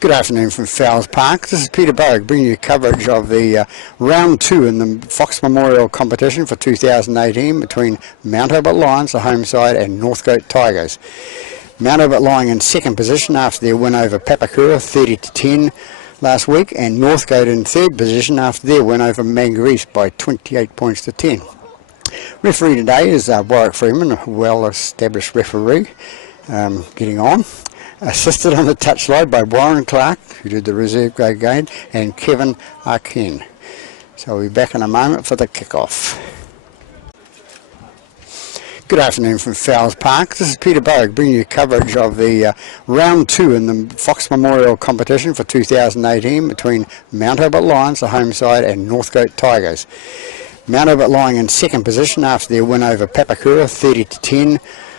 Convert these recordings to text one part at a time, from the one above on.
Good afternoon from Fowles Park. This is Peter Bogue bringing you coverage of the round 2 in the Fox Memorial competition for 2018 between Mt. Albert Lions, the home side, and Northcote Tigers. Mt. Albert lying in second position after their win over Papakura 30-10 last week, and Northcote in third position after their win over Mangarese by 28 points to 10. Referee today is Warwick Freeman, a well-established referee, getting on. Assisted on the touchline by Warren Clark, who did the reserve grade game, and Kevin Arkin. So we'll be back in a moment for the kick-off. Good afternoon from Fowles Park. This is Peter Bogue bringing you coverage of the round 2 in the Fox Memorial competition for 2018 between Mt. Albert Lions, the home side, and Northcote Tigers. Mt. Albert lying in second position after their win over Papakura 30-10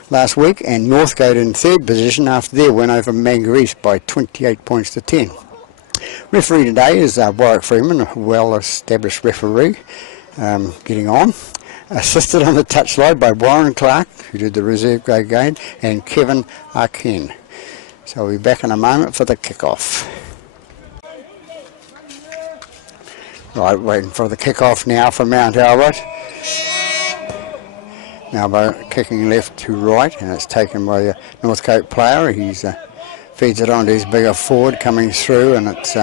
last week, and Northcote in third position after their win over Mangarese by 28 points to 10. Referee today is Warwick Freeman, a well-established referee, getting on. Assisted on the touchline by Warren Clark, who did the reserve grade game, and Kevin Arkin. So we'll be back in a moment for the kick-off. Right, waiting for the kick-off now for Mt. Albert. Now kicking left to right, and it's taken by a Northcote player. He's feeds it onto his bigger forward coming through, and it's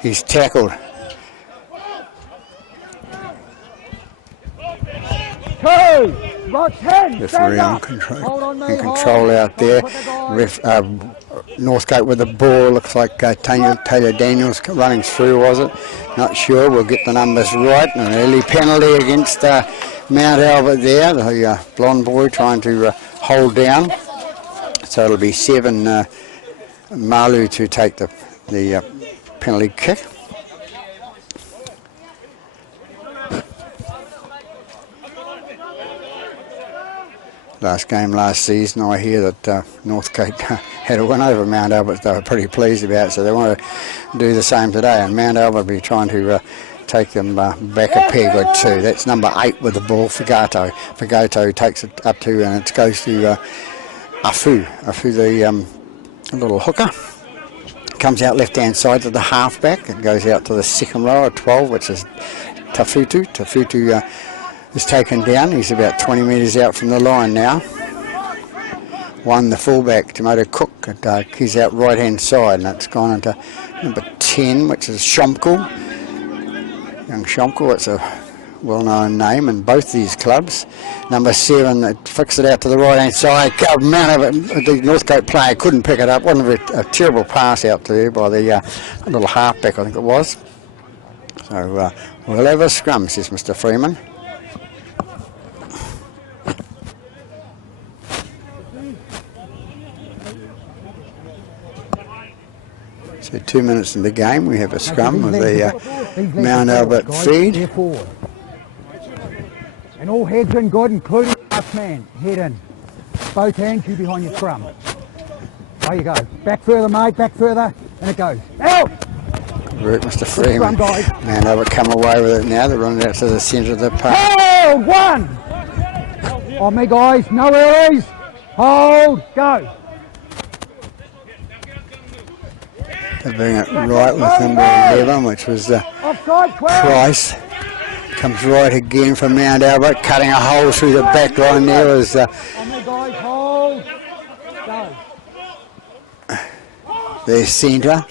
he's tackled. Referee on control out there. Northcote with the ball. Looks like Taylor Daniels running through, was it? Not sure. We'll get the numbers right. An early penalty against Mt. Albert there. The blonde boy trying to hold down. So it'll be 7 Malu to take the penalty kick. Last game last season, I hear that Northcote had a win over Mt. Albert. They were pretty pleased about it, so they want to do the same today. And Mt. Albert will be trying to take them back a peg or two. That's number 8 with the ball, Fagato. Fagato takes it up to, and it goes to Afu. Afu, the little hooker. Comes out left-hand side to the half-back. It goes out to the second row at 12, which is Tafutu. Tafutu is taken down. He's about 20 metres out from the line now. The fullback, Tomato Cook, he's out right-hand side, and it's gone into number 10, which is Shomkel. Young Shomkel, it's a well-known name in both these clubs. Number 7, that fixed it out to the right-hand side. The Northcote player couldn't pick it up. Wasn't a terrible pass out there by the little halfback, I think it was. So we'll have a scrum, says Mr. Freeman. So 2 minutes in the game, we have a scrum with the Mt. Albert feed. And all heads in good, including the last man. Head in. Both hands, you behind your scrum. There you go. Back further, mate, back further, and it goes. Out! Root, Mr. Freeman. Mt. Albert come away with it now. They're running out to the centre of the park. Hold! 1! On me, guys. No worries. Hold. Go. They're doing it right with number 11, which was Price. Comes right again for Mt. Albert, cutting a hole through the back line there as their centre.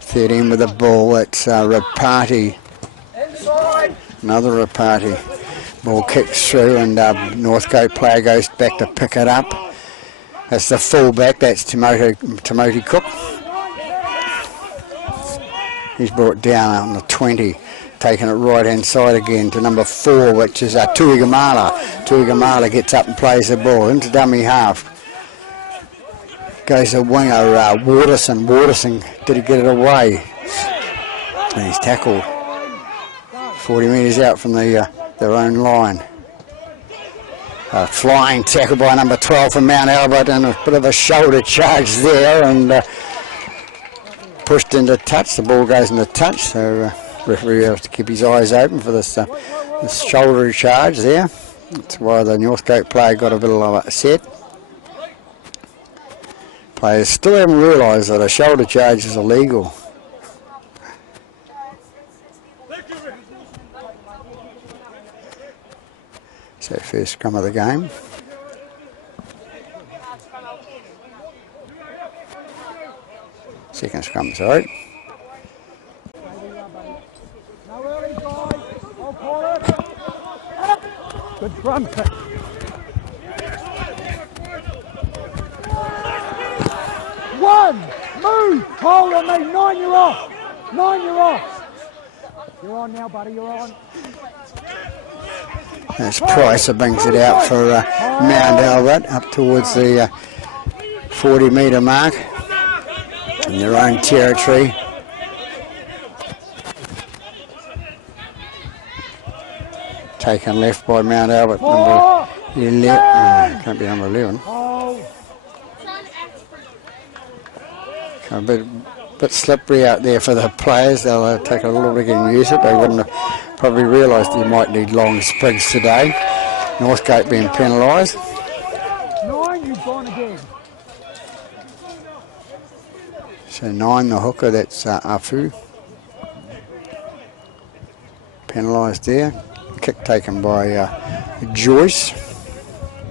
13 with the ball, it's Rapati. Another Rapati. Ball kicks through, and Northcote player goes back to pick it up. That's the fullback, that's Timothy Cook. He's brought down on the 20, taking it right hand side again to number 4, which is Tuigamala. Tuigamala gets up and plays the ball into dummy half. Goes the winger, Waterson. Waterson, did he get it away? And he's tackled 40 metres out from their own line. A flying tackle by number 12 from Mt. Albert, and a bit of a shoulder charge there, and pushed into touch. The ball goes into touch, so referee has to keep his eyes open for this The shoulder charge there. That's why the Northcote player got a bit of upset. Players still haven't realised that a shoulder charge is illegal. So first scrum of the game. Second scrum, sorry. Good scrum. One, move, hold on me, 9 you're off. 9 you're off. You're on now, buddy, you're on. That's Price that brings it out for Mount Albert up towards the 40 metre mark in their own territory. Taken left by Mount Albert, number 11. Can't be number 11. A bit slippery out there for the players. They'll take a little bit and use it. They wouldn't have probably realised you might need long sprigs today. Northcote being penalised. 9, you've gone again. So 9, the hooker, that's Afu. Penalised there. Kick taken by Joyce.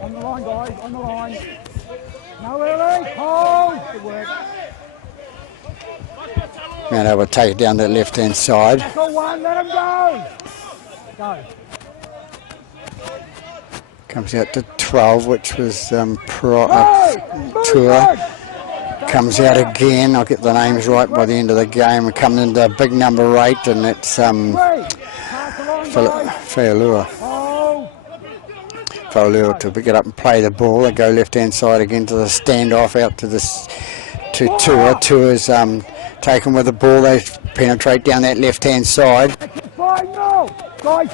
On the line, guys, on the line. No early, hold. Good work. Mount Albert take it down the left hand side. Tackle 1, let him go. Go. Comes out to 12, which was Tour. Comes out again. I'll get the names right by the end of the game. We come into big number 8, and it's Faialua. Faialua to pick it up and play the ball. They go left hand side again to the standoff out to Tour. Tour's taken with the ball. They penetrate down that left hand side. Guys,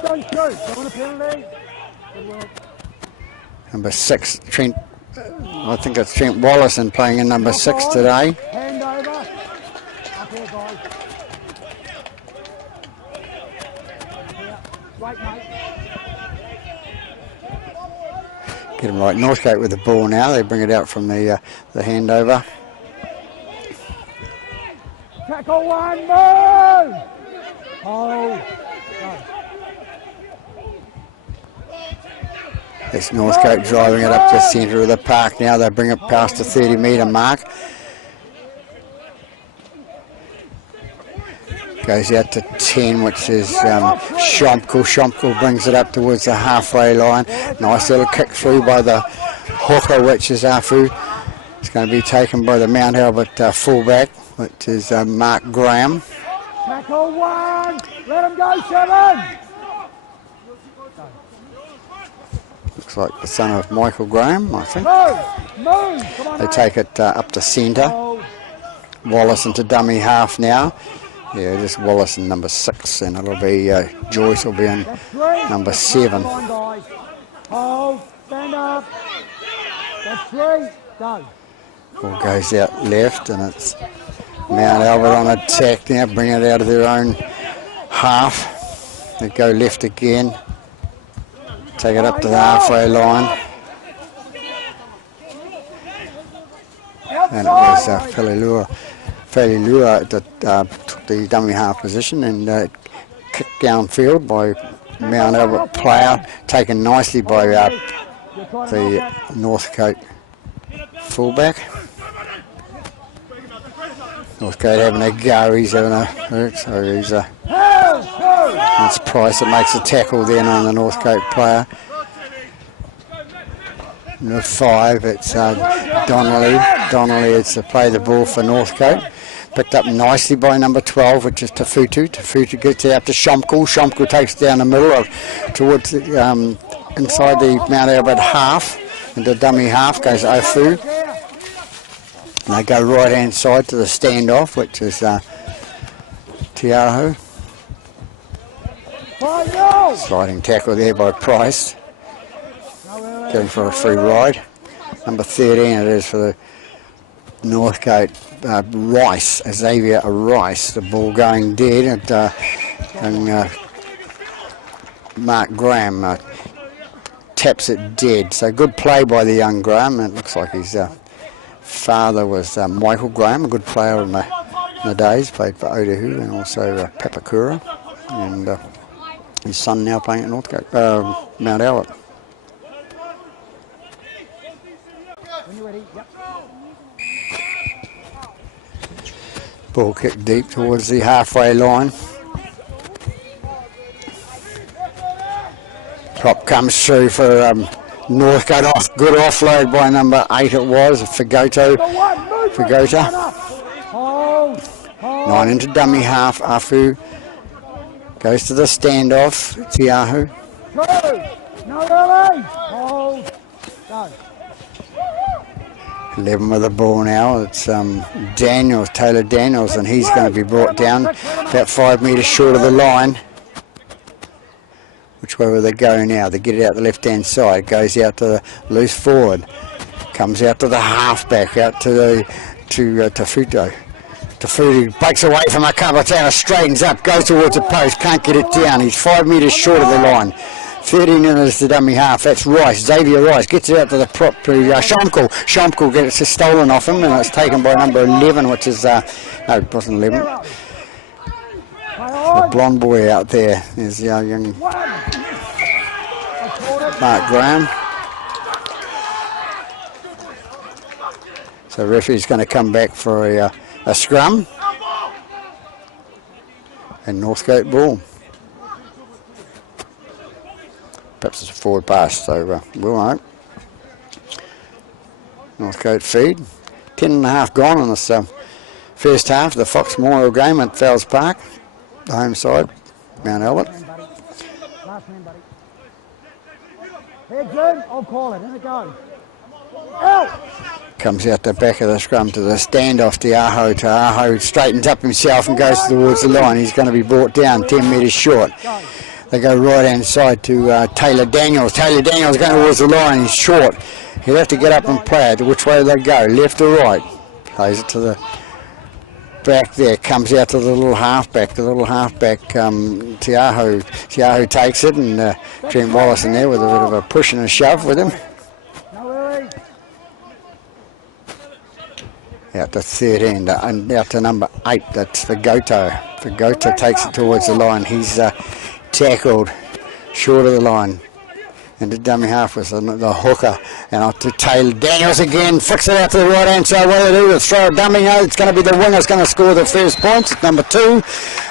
don't shoot. Don't want a penalty. Number 6, Trent. I think it's Trent Wallison playing in number 6 today. Hand over. Up here, guys. Right, mate. Get him right. Northcote with the ball now. They bring it out from the handover. Tackle 1, move! Hold. It's Northcote driving it up to the centre of the park now. They bring it past the 30 metre mark. Goes out to 10, which is Shomkel. Shomkel brings it up towards the halfway line. Nice little kick through by the hooker, which is Afu. It's going to be taken by the Mount Albert fullback, which is Mark Graham. Tackle 1, let him go, 7. Looks like the son of Michael Graham, I think. Move. Come on, they take it up to centre. Wallace into dummy half now. Yeah, just Wallace in number 6, and it'll be Joyce will be in number 7. Come on, guys. Hold, stand up. That's 3, go. Ball goes out left, and it's Mount Albert on attack now, bring it out of their own half. They go left again. Take it up to the halfway line. And it was Faialua that took the dummy half position and kicked downfield by Mount Albert player, taken nicely by the Northcote fullback. Northcote having a go, he's having a hurt, so he's it's Price that makes the tackle then on the Northcote player. Number 5, it's Donnelly. Donnelly is to play the ball for Northcote. Picked up nicely by number 12, which is Tafutu. Tafutu gets it out to Shomkel. Shomkel takes it down the middle towards inside the Mount Albert half. Into dummy half goes Ofu. And they go right hand side to the standoff, which is Tiaho. Sliding tackle there by Price. Going for a free ride. Number 13 it is for the Northcote. Rice, Xavier Rice. The ball going dead and Mark Graham taps it dead. So good play by the young Graham. It looks like his father was Michael Graham, a good player in the days, played for Otahu and also Papakura. And his son now playing at Northcote, Mount Albert. When you're ready, yep. Ball kicked deep towards the halfway line. Prop comes through for Northcote. Off, good offload by number 8 it was, Fagota. Hold. 9 into dummy half, Afu. Goes to the standoff, Tiahu. No, early. Hold. Go. 11 with the ball now. It's Daniels, Taylor Daniels, and he's going to be brought down about 5 metres short of the line. Which way will they go now? They get it out the left-hand side. Goes out to the loose forward. Comes out to the half-back, out to Tafuto. Tafuto breaks away from a couple of times, straightens up, goes towards the post, can't get it down. He's 5 metres short of the line. 13 minutes to dummy half. That's Rice, Xavier Rice. Gets it out to the prop to Shomkel. Shomkel gets it stolen off him, and it's taken by number 11, which is, no, it wasn't 11. The blonde boy out there is young Mark Graham. So the referee's going to come back for a scrum. And Northcote ball. Perhaps it's a forward pass, so we'll know. Northcote feed. 10.5 gone on this first half of the Fox Memorial game at Fowles Park. The home side, Mount Albert. Last man, buddy. Heads in, I'll call it. In it goes. Out! Comes out the back of the scrum to the standoff to Aho. Straightens up himself and goes towards the line. He's going to be brought down 10 metres short. They go right hand side to Taylor Daniels. Taylor Daniels going towards the line. He's short. He'll have to get up and play it. Which way they go, left or right? Plays it to the back there, comes out to the little halfback. Tiahu. Tiahu takes it, and Trent Wallace in there with a bit of a push and a shove with him. Out to 13, and out to number 8, that's Fagota. Fagota takes it towards the line. He's tackled short of the line. And the dummy half was the hooker. And out to Taylor Daniels again. Flicks it out to the right hand side. What do they do? They throw a dummy out. It's going to be the winger's going to score the first points. It's number 2.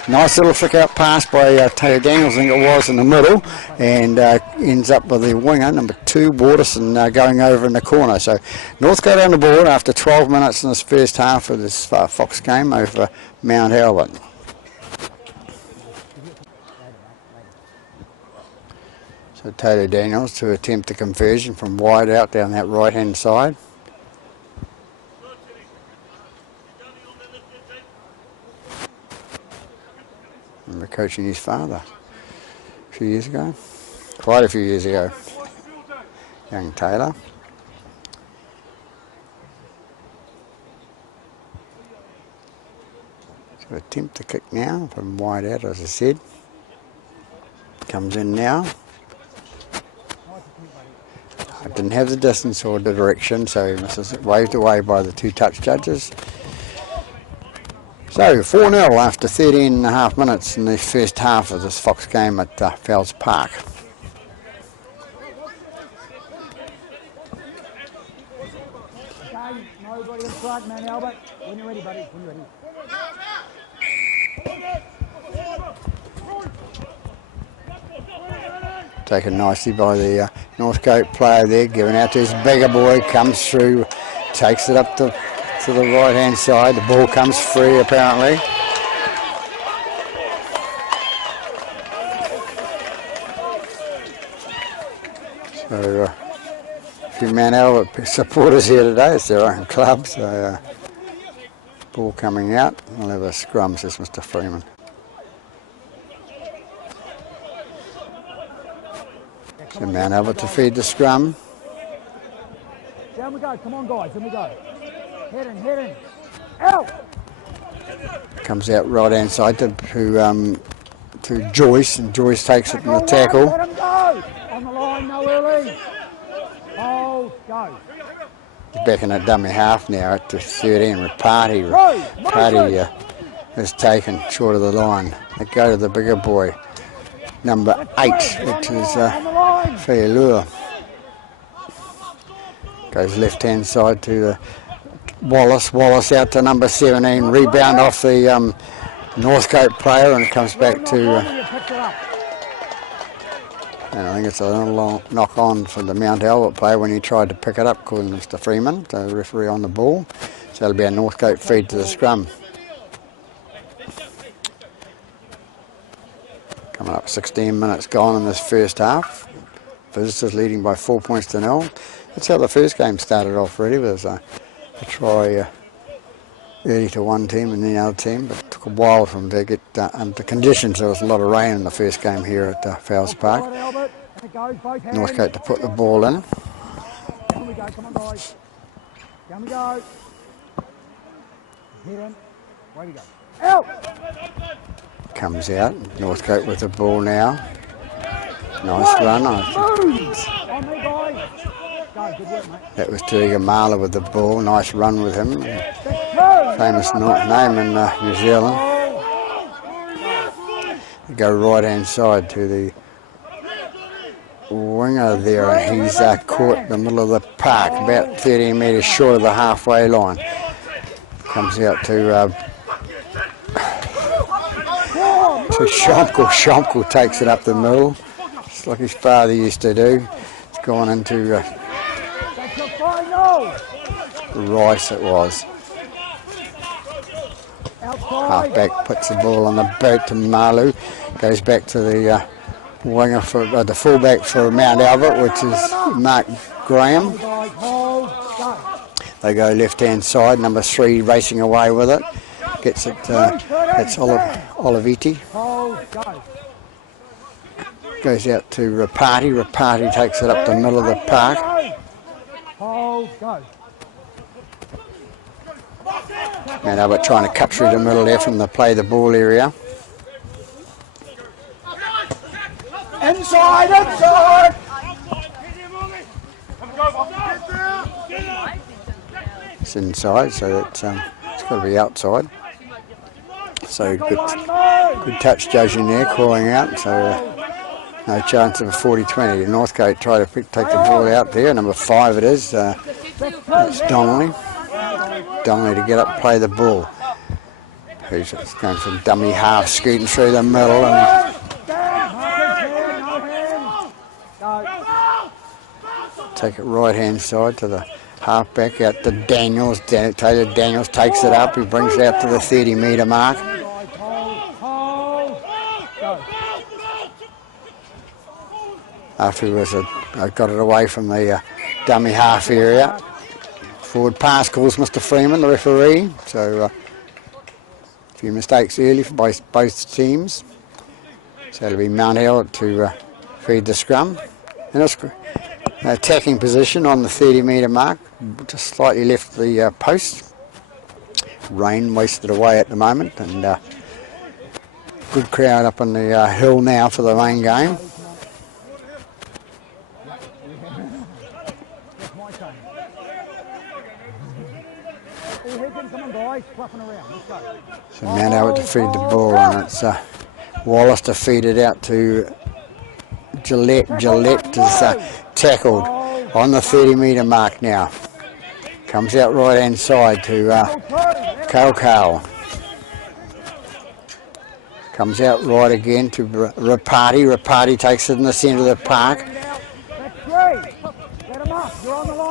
Nice little flick out pass by Taylor Daniels, I think it was, in the middle. And ends up with the winger, number 2, Waterson, going over in the corner. So Northcote on the board after 12 minutes in this first half of this Fox game over Mount Albert. So Taylor Daniels to attempt the conversion from wide out down that right hand side. I remember coaching his father a few years ago, quite a few years ago, young Taylor. So attempt to kick now from wide out, as I said. Comes in now. I didn't have the distance or the direction, so this is waved away by the 2 touch judges. So 4-0 after 13.5 minutes in the first half of this Fox game at Fowles Park. Okay, nobody in front, man, Albert. When you're ready, buddy, when you're ready. Taken nicely by the Northcote player there, given out to his bigger boy, comes through, takes it up to the right hand side. The ball comes free apparently. So a few Mount Albert supporters here today. It's their own club, so ball coming out. We'll have a scrum, says Mr. Freeman. So Mount Albert to feed the scrum. Down we go, come on guys, in we go. Head in. Out! Comes out right hand side to to Joyce, and Joyce takes it in the tackle. Let him go. On the line, no early. Hold, go. He's back in a dummy half now at the 13. Reparty is taken short of the line. They go to the bigger boy, number 8, which is Failure. Goes left hand side to the Wallace. Wallace out to number 17. Rebound off the Northcote player, and it comes back to. And I think it's a little knock on for the Mount Albert player when he tried to pick it up, calling Mr. Freeman, the referee on the ball. So it'll be a Northcote feed to the scrum. Coming up 16 minutes gone in this first half. Visitors leading by 4 points to 0. That's how the first game started off really. There was a try early to one team and the other team, but it took a while for them to get under conditions. There was a lot of rain in the first game here at Fowles Park. Northcote to put the ball in. Down we go, come on guys. Down we go. Hit him. Way we go. Out! Comes out. Northcote with the ball now. Nice run. On me, guys. Go, good work, mate. That was Tuigamala with the ball. Nice run with him. Famous name in New Zealand. We go right hand side to the winger there, and he's caught in the middle of the park, about 13 metres short of the halfway line. Comes out to Shomkel. Shomkel takes it up the middle, just like his father used to do. It's gone into Rice it was. Halfback puts the ball on the boat to Malu. Goes back to the winger for the fullback for Mount Albert, which is Mark Graham. They go left hand side. Number 3 racing away with it. Gets it. It's Olivetti. Goes out to Reparty. Reparty takes it up the middle of the park. Mount Albert trying to cut through the middle there from the play the ball area. Inside! It's inside, so it's got to be outside. So good touch judging there, calling out. So no chance of a 40-20. Northcote try to take the ball out there. Number 5 it is. That's Donnelly. Donnelly to get up, play the ball. Who's going from dummy half, scooting through the middle, and take it right hand side to the halfback out to Daniels. Taylor Daniels takes it up. He brings it out to the 30-metre mark. After he got it away from the dummy half area. Forward pass calls Mr. Freeman, the referee. So a few mistakes early for both teams. So it'll be Mount Albert to feed the scrum. In an attacking position on the 30-metre mark, just slightly left the post. Rain wasted away at the moment, and good crowd up on the hill now for the main game. So Mount Albert to feed the ball, and it's Wallace to feed it out to Gillette. Gillette is tackled on the 30-metre mark now. Comes out right hand side to Kau. Comes out right again to Reparty. Reparty takes it in the centre of the park.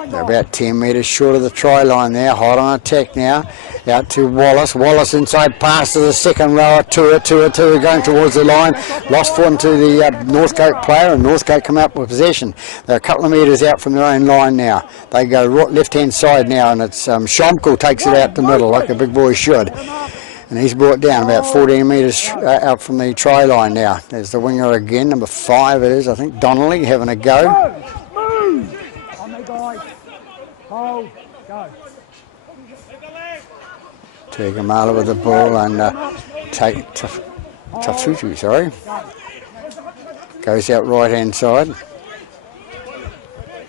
They're about 10 metres short of the try line there. Hot on attack now. Out to Wallace. Wallace inside pass to the second rower. Tua going towards the line. Lost one to the Northcote player, and Northcote come up with possession. They're a couple of metres out from their own line now. They go left hand side now, and it's Shomkel takes it out the middle like a big boy should. And he's brought down about 14 metres out from the try line now. There's the winger again, number 5 it is, I think, Donnelly having a go. Tuigamala with the ball, and Tafutu, sorry. Goes out right hand side.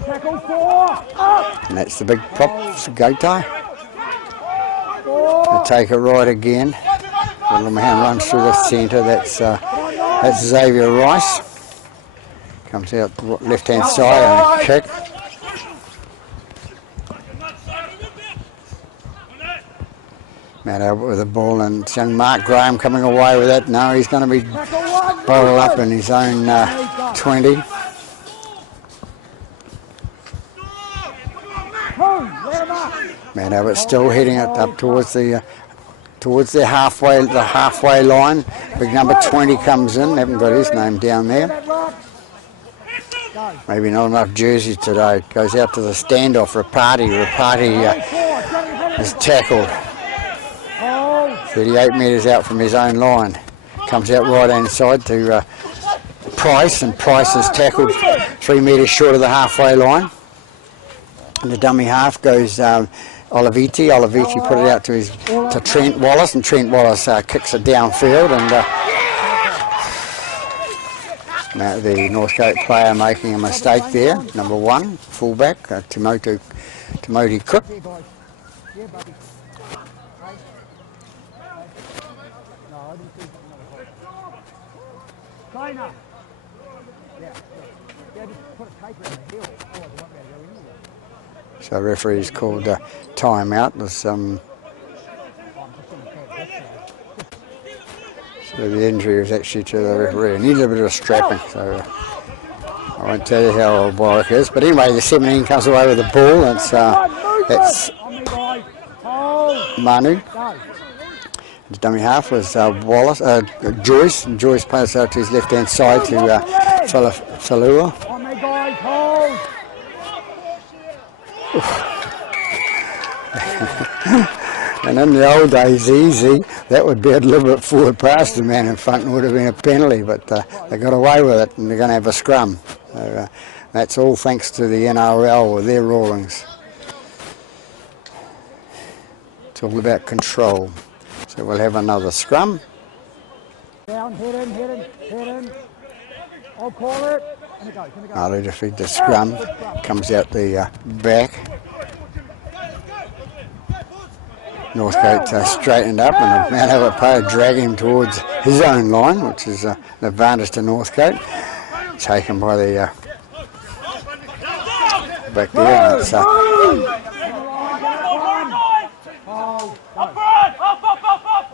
Tackle 4. Up. And that's the big prop, Gato. They take it right again. The little man runs through the centre. That's Xavier Rice. Comes out left hand side and a kick. Mount Albert with the ball, and it's young Mark Graham coming away with it. No, he's going to be bottled up in his own 20. Mount Albert still heading it up towards the halfway line. Big number 20 comes in. Haven't got his name down there. Maybe not enough jerseys today. Goes out to the standoff. Rapati is tackled. 38 metres out from his own line. Comes out right hand side to Price, and Price is tackled 3 metres short of the halfway line. And the dummy half goes Oliviti. Oliviti put it out to Trent Wallace, and Trent Wallace kicks it downfield, and the Northcote player making a mistake there. Number 1, fullback, Timothy Cook. So referee's called time-out. There's so the injury was actually to the referee. He needs a bit of strapping, so I won't tell you how old Warwick is. But anyway, the 17 comes away with the ball. That's Manu. The dummy half was Wallace, Joyce. And Joyce plays out to his left-hand side to Salua. And in the old days, easy, that would be a little bit forward past the man in front and would have been a penalty, but they got away with it, and they're going to have a scrum. So that's all thanks to the NRL with their rulings. It's all about control. So we'll have another scrum. Down, hit in. I'll call it. And it goes. I'll defeat the scrum. Comes out the back. Northcote straightened up, and the Mount Albert player dragging him towards his own line, which is an advantage to Northcote. Taken by the back there. And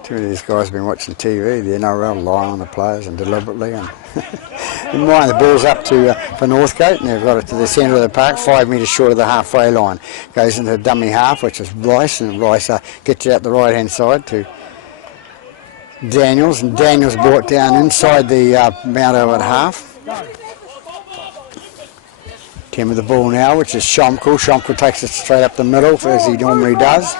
too many of these guys have been watching TV, the NRL lying on the players and deliberately. And in mind, the ball's up for Northcote, and they've got it to the centre of the park, 5 metres short of the halfway line. Goes into the dummy half, which is Rice, and Rice gets it out the right hand side to Daniels, and Daniels brought down inside the Mount Albert half. 10 with the ball now, which is Shomko. Shomko takes it straight up the middle, as he normally does.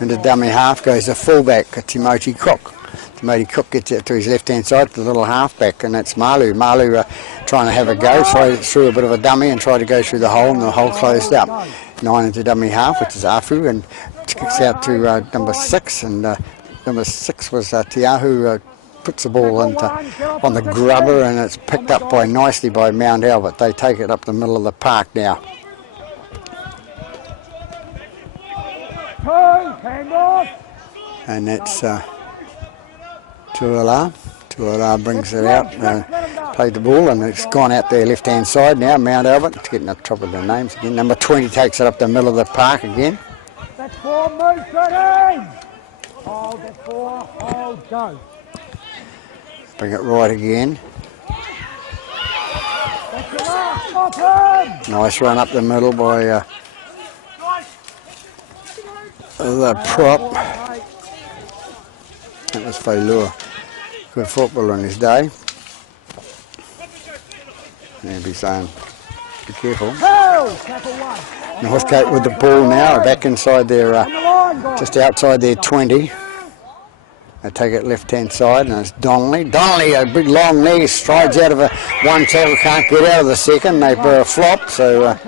And the dummy half goes the fullback, Timothy Cook. Timothy Cook gets it to his left-hand side, the little halfback, and that's Malu. Malu trying to have a go, threw a bit of a dummy and tried to go through the hole, and the hole closed up. 9 into dummy half, which is Afu, and kicks out to number 6, and number 6 was Tiahu. Puts the ball on the grubber, and it's picked up nicely by Mount Albert. They take it up the middle of the park now. And that's Tuala. Tuala brings it out, played the ball, and it's gone out their left-hand side now. Mount Albert, it's getting up top of their names again. Number 20 takes it up the middle of the park again. That's 4, move, 13! Hold, that's 4, hold, go. Bring it right again. Nice run up the middle by the prop. That was Failua. Good footballer in his day. And he's saying, be careful. Northcote with the ball now, back inside their, just outside their 20. They take it left-hand side, and it's Donnelly. Donnelly, a big long leg, strides out of one tackle, can't get out of the second. They put a flop, so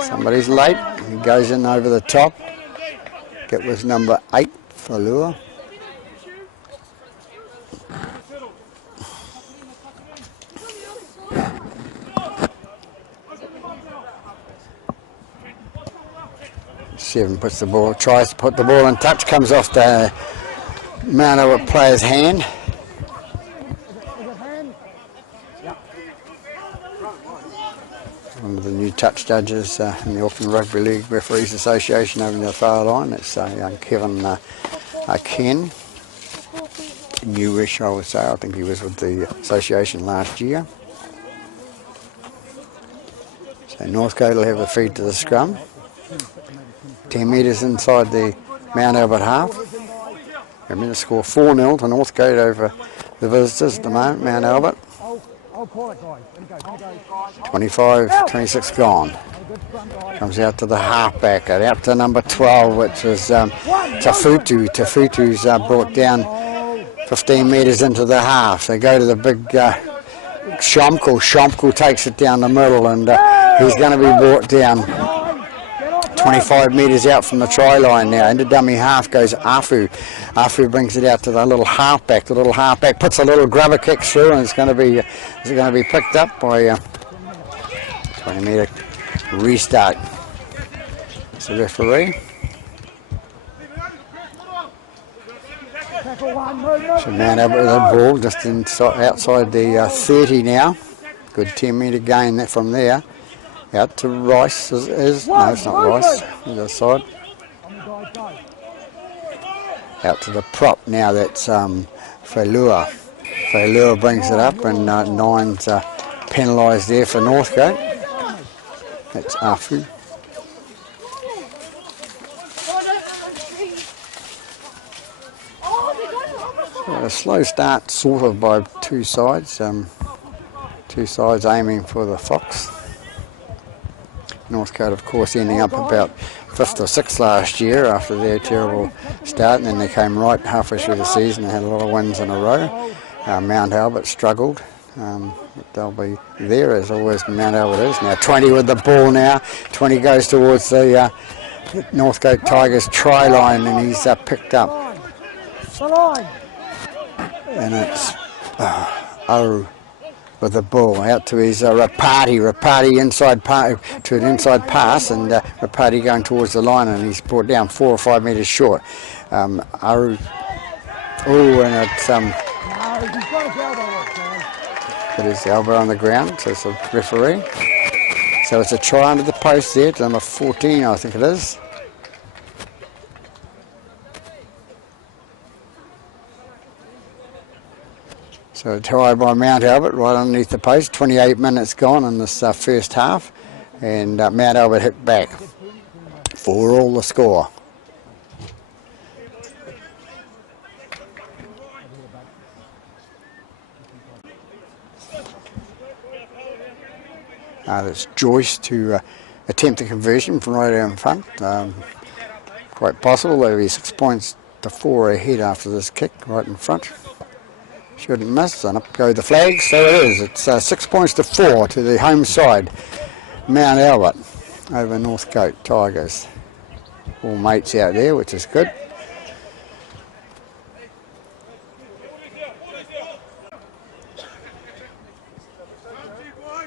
somebody's late. He goes in over the top. It was number 8 for Lua. 7 puts the ball, tries to put the ball in touch, comes off the Mount Albert player's hand. One of the new touch judges in the Auckland Rugby League Referees Association over the far line. It's Kevin Ken. Newish, I would say. I think he was with the association last year. So Northcote will have a feed to the scrum. 10 metres inside the Mount Albert half. They're going to score 4-0 to Northcote over the visitors at the moment, Mount Albert. 25-26 gone. Comes out to the halfback, out to number 12, which is Tafutu. Tafutu's brought down 15 metres into the half. They go to the big Shomkel. Shomkel takes it down the middle, and he's going to be brought down 25 metres out from the try line now. Into dummy half goes Afu. Afu brings it out to the little halfback. The little halfback puts a little grubber kick through, and it's going to be picked up by 20 metre restart. It's the referee. So Mount Albert with the ball just outside the 30 now. Good 10 metre gain from there. Out to Rice no, it's not Rice, the other side. Out to the prop now, that's Failua. Failua brings it up, and 9's penalised there for Northcote. That's Afu. So a slow start sort of by two sides aiming for the Fox. Northcote, of course, ending up about 5th or 6th last year after their terrible start, and then they came right halfway through the season. They had a lot of wins in a row. Mount Albert struggled. But they'll be there as always. Mount Albert is now 20 with the ball now. 20 goes towards the Northcote Tigers try line, and he's picked up. And it's Aru with the ball out to his Rapati. Rapati inside to an inside pass, and Rapati going towards the line, and he's brought down 4 or 5 metres short. Aru, and it's put his elbow on the ground, so it's a referee. So it's a try under the post there to number 14, I think it is. So a try by Mount Albert right underneath the post. 28 minutes gone in this first half, and Mount Albert hit back. 4-all the score. That's Joyce to attempt the conversion from right out in front. Quite possible. They'll be 6 points to 4 ahead after this kick right in front. Shouldn't miss, and up go the flags. So it is. It's 6 points to 4 to the home side. Mount Albert over Northcote Tigers. All mates out there, which is good.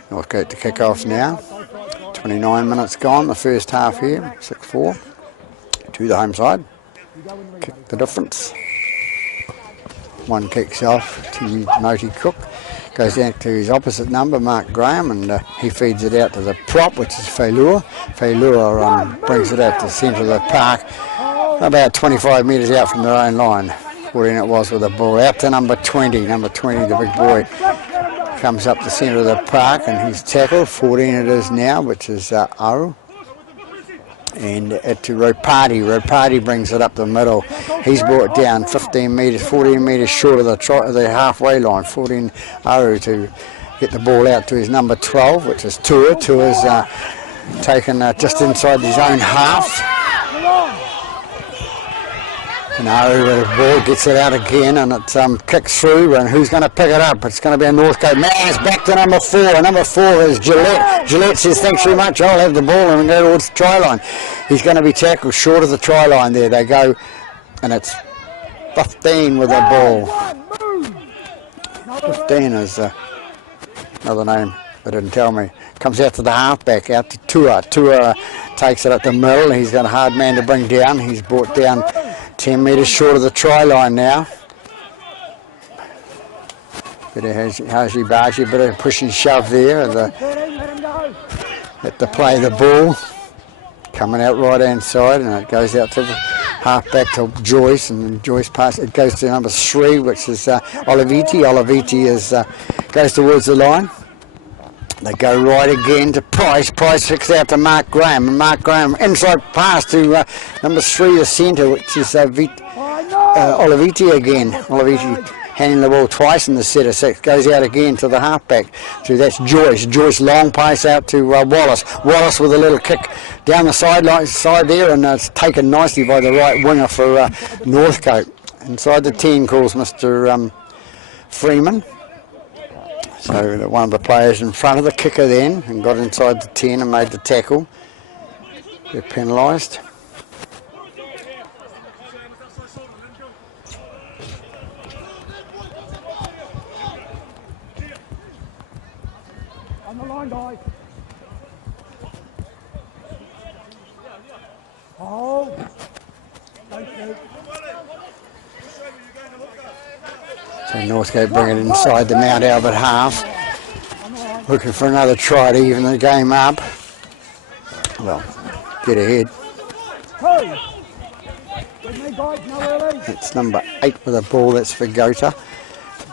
Northcote to kick off now. 29 minutes gone, the first half here. 6-4 to the home side. Kick the difference. One kicks off to Moti Cook. Goes down to his opposite number, Mark Graham, and he feeds it out to the prop, which is Failua. Failua brings it out to the centre of the park, about 25 metres out from their own line. 14 it was with the ball. Out to number 20. Number 20, the big boy, comes up the centre of the park, and he's tackled. 14 it is now, which is Aru. And to Ropati. Ropati brings it up the middle. He's brought down 15 metres, 14 metres short of the halfway line. 14 Aru to get the ball out to his number 12, which is Tua. Tua's taken just inside his own half. And Aru with the ball gets it out again, and it kicks through, and who's going to pick it up? It's going to be a Northcote man. It's back to number 4. Number 4 is Gillette. Gillette says, thanks very much, I'll have the ball, and go towards the try line. He's going to be tackled short of the try line there. They go, and it's 15 with the ball. 15 is another name They didn't tell me. Comes out to the halfback, out to Tua. Tua takes it up the middle. He's got a hard man to bring down. He's brought down 10 metres short of the try line now. Bit of hazy-bazy, bit of push and shove there. At the play the ball. Coming out right hand side, and it goes out to the halfback to Joyce, and then Joyce passes. It goes to number 3, which is Oliviti. Oliviti goes towards the line. They go right again to Price. Price kicks out to Mark Graham, and Mark Graham inside pass to number 3, the centre, which is Oliviti again. Oliviti handing the ball twice in the set of 6. Goes out again to the halfback. So that's Joyce. Joyce long pass out to Wallace. Wallace with a little kick down the side there, and it's taken nicely by the right winger for Northcote. Inside the 10 calls Mr. Freeman. So one of the players in front of the kicker then, and got inside the 10 and made the tackle. They're penalised. On the line, guys. Oh. Don't shoot. So Northcote bring it inside the Mount Albert half. Looking for another try to even the game up. Well, get ahead. It's number 8 with a ball, that's for Gota.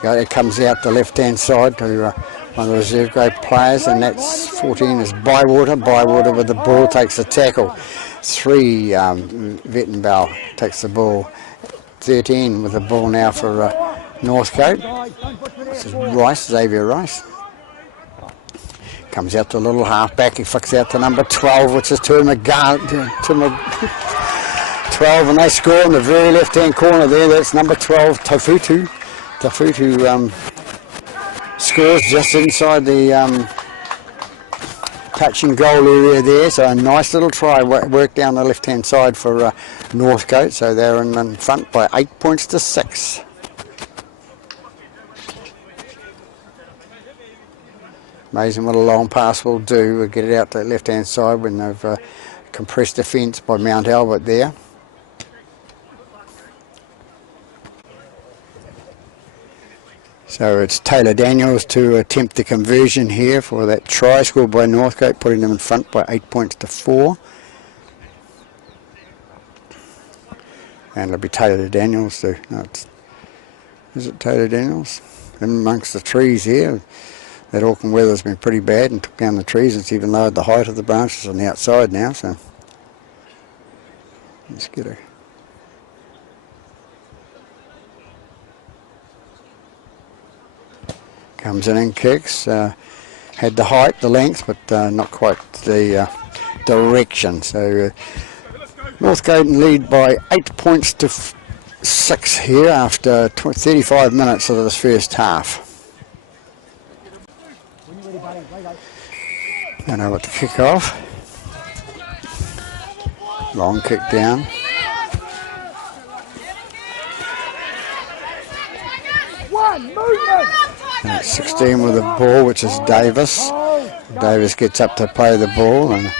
Gota comes out the left-hand side to one of the reserve grade players, and that's 14 is Bywater. Bywater with the ball takes the tackle. 3, Vettenbell takes the ball. 13 with the ball now for Northcote. This is Rice, Xavier Rice. Comes out to a little halfback. He flicks out to number 12, which is to 12, and they score in the very left-hand corner there. That's number 12, Tafutu. Tafutu scores just inside the touch and goal area there. So a nice little try work down the left-hand side for Northcote. So they're in front by 8 points to 6. Amazing what a long pass will do. We'll get it out to the left-hand side when they've compressed defence by Mount Albert there. So it's Taylor Daniels to attempt the conversion here for that try scored by Northcote, putting them in front by 8 points to 4. And it'll be Taylor Daniels too. No, is it Taylor Daniels? In amongst the trees here. That Auckland weather's been pretty bad and took down the trees. It's even lowered the height of the branches on the outside now. So let's get her. Comes in and kicks. Had the height, the length, but not quite the direction. So Northcote lead by 8 points to 6 here after 35 minutes of this first half. I know what to kick off. Long kick down. And 16 with the ball, which is Davis. Davis gets up to play the ball and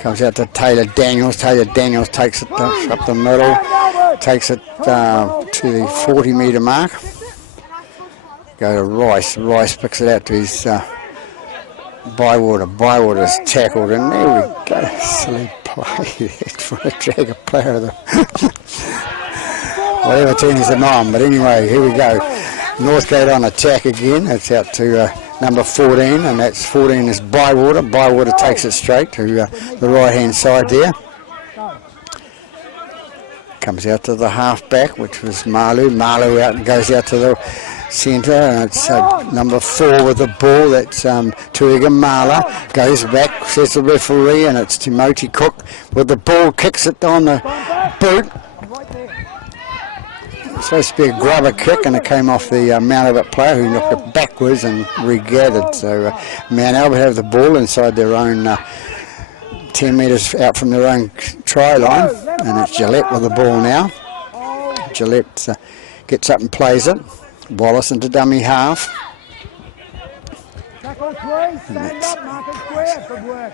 comes out to Taylor Daniels. Taylor Daniels takes it up the middle, takes it to the 40-metre mark. Go to Rice. Rice picks it out to his Bywater. Bywater's tackled, and there we go. Silly play. Trying to drag a player of the whatever turns them on. But anyway, here we go. Northcote on attack again. That's out to number 14, and that's 14 is Bywater. Bywater takes it straight to the right-hand side there. Comes out to the half-back, which was Malu. Malu out and goes out to the centre, and it's number 4 with the ball. That's Tuiga Mala. Goes back, says the referee, and it's Timothy Cook with the ball. Kicks it on the boot. It's supposed to be a grubber kick, and it came off the Mount Albert player who knocked it backwards and regathered. So Mount Albert have the ball inside their own 10 metres out from their own try line, and it's Gillette with the ball now. Gillette gets up and plays it. Wallace into dummy half. Tackle 3, stand up, mark it square. Good work.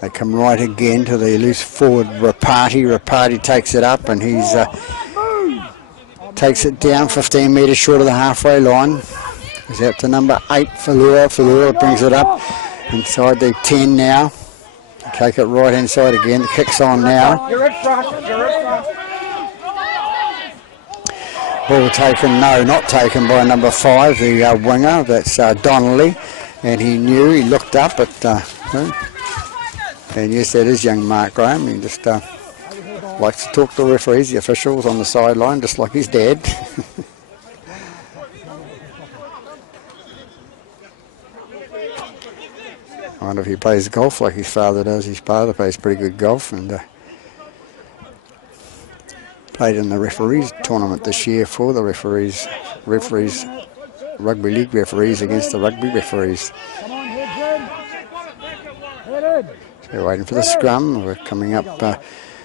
They come right again to the loose forward Rapati. Rapati takes it up and he's takes it down 15 metres short of the halfway line. He's out to number 8, Falua. Falua brings it up inside the 10 now. Take it right inside again. The kick's on now. You're in front. You're in front. Ball taken, no, not taken by number 5, the winger. That's Donnelly. And he knew, he looked up at... and yes, that is young Mark Graham. He just likes to talk to the referees, the officials on the sideline, just like his dad. I wonder if he plays golf like his father does. His father plays pretty good golf and played in the referees tournament this year for the referees, rugby league referees against the rugby referees. So we're waiting for the scrum. We're coming up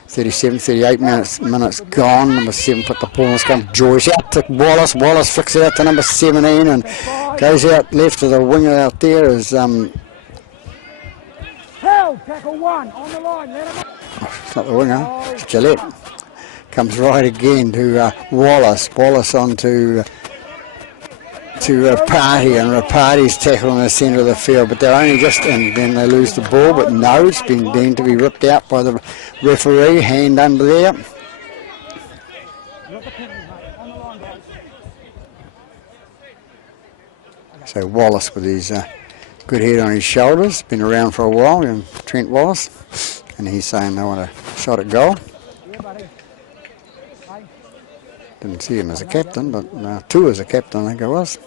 37, 38 minutes gone. Number 7 put the ball in the scrum. Joyce out to Wallace. Wallace flicks it out to number 17 and goes out left to the winger out there is Tackle 1 on the line. Let him up. It's not the winger, it's Gillette. Comes right again to Wallace. Wallace on to Rapati, and Rapati's tackle in the centre of the field, but they're only just, and then they lose the ball, but no, it's been deemed to be ripped out by the referee, hand under there. So Wallace with his good head on his shoulders, been around for a while, and Trent Wallace, and he's saying they want a shot at goal. Didn't see him as a captain, but 2 as a captain I think it was.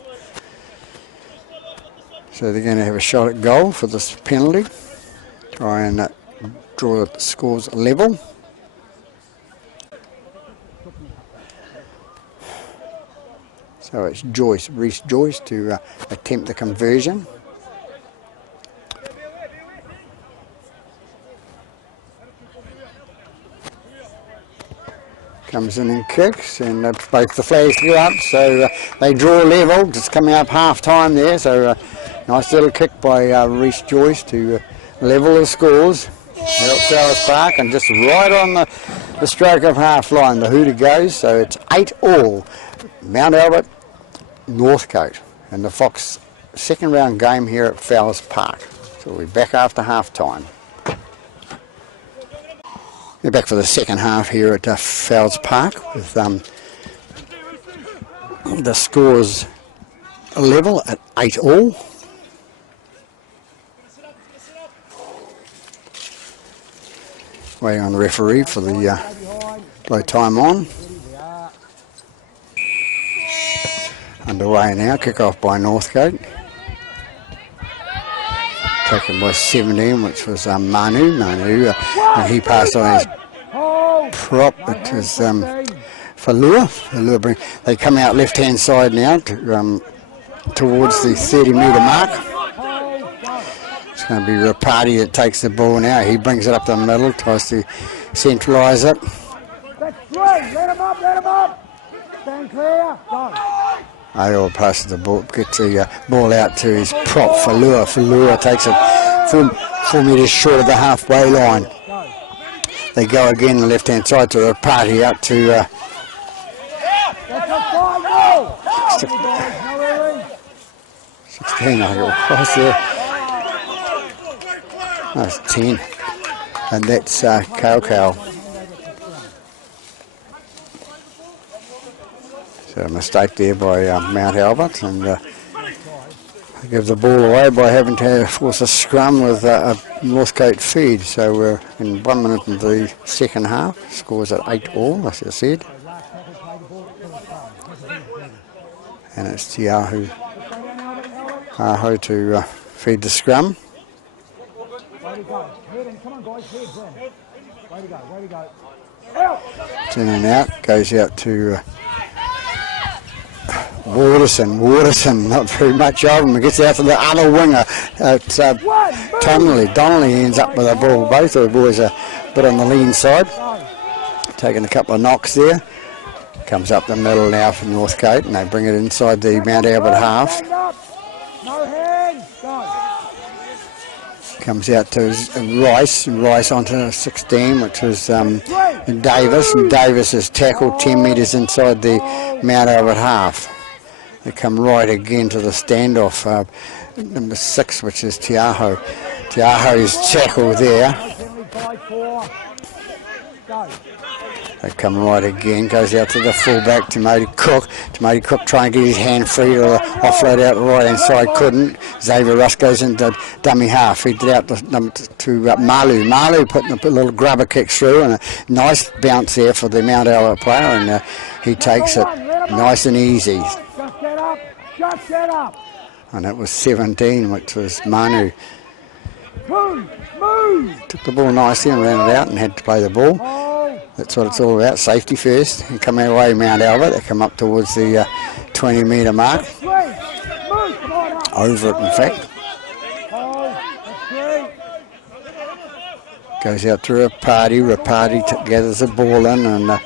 So they're going to have a shot at goal for this penalty, try and draw the scores level. So it's Joyce, Reece Joyce, to attempt the conversion. Comes in and kicks, and both the flags go up, so they draw level. Just coming up half time there, so nice little kick by Reece Joyce to level the scores here at Fowles Park, and just right on the stroke of half line, the hooter goes, so it's 8-all. Mount Albert, Northcote, and the Fox second round game here at Fowles Park. So we'll be back after half time. We're back for the second half here at Fowles Park with the scores level at 8-all. Waiting on the referee for the blow time on. Underway now, kick off by Northcote. Taken by 17, which was Manu, and he passed on his prop, which was Falua. They come out left hand side now towards the 30 metre mark. It's going to be Rapati that takes the ball now. He brings it up the middle, tries to centralise it. That's great, let him up, stand clear, go. Ayol passes the ball, gets the ball out to his prop, Falua. Falua takes it 4 metres short of the halfway line. They go again on the left-hand side to the party out to... That's a fine goal! 16, I think it was there. No, it's 10. And that's Kale. So a mistake there by Mount Albert, and they give the ball away by having to force a scrum with a Northcote feed. So we're in 1 minute into the second half. Scores at 8-all, as I said. And it's Tiahu Aho to feed the scrum. It's in and out, goes out to Waterson, not very much of him. It gets out to the other winger. It's Donnelly ends up with a ball. Both of the boys are a bit on the lean side. Taking a couple of knocks there. Comes up the middle now for Northcote, and they bring it inside the Mount Albert half. Comes out to Rice onto 16, which was Davis, and Davis is tackled 10 metres inside the Mount Albert half. They come right again to the standoff, number 6, which is Tiaho. Tiaho is tackled there. They come right again, goes out to the fullback, Timothy Cook. Timothy Cook trying to get his hand free to the offload out the right hand side, couldn't. Xavier Russ goes into dummy half, feeds it out to Malu. Malu putting a little grubber kick through, and a nice bounce there for the Mount Albert player, and he takes it nice and easy. Shut up. And that was 17, which was Manu. Move. Took the ball nicely and ran it out and had to play the ball. That's what it's all about, safety first. And coming away Mount Albert, they come up towards the 20 metre mark. Over it, in fact. Goes out to Rapati. Rapati gathers the ball in and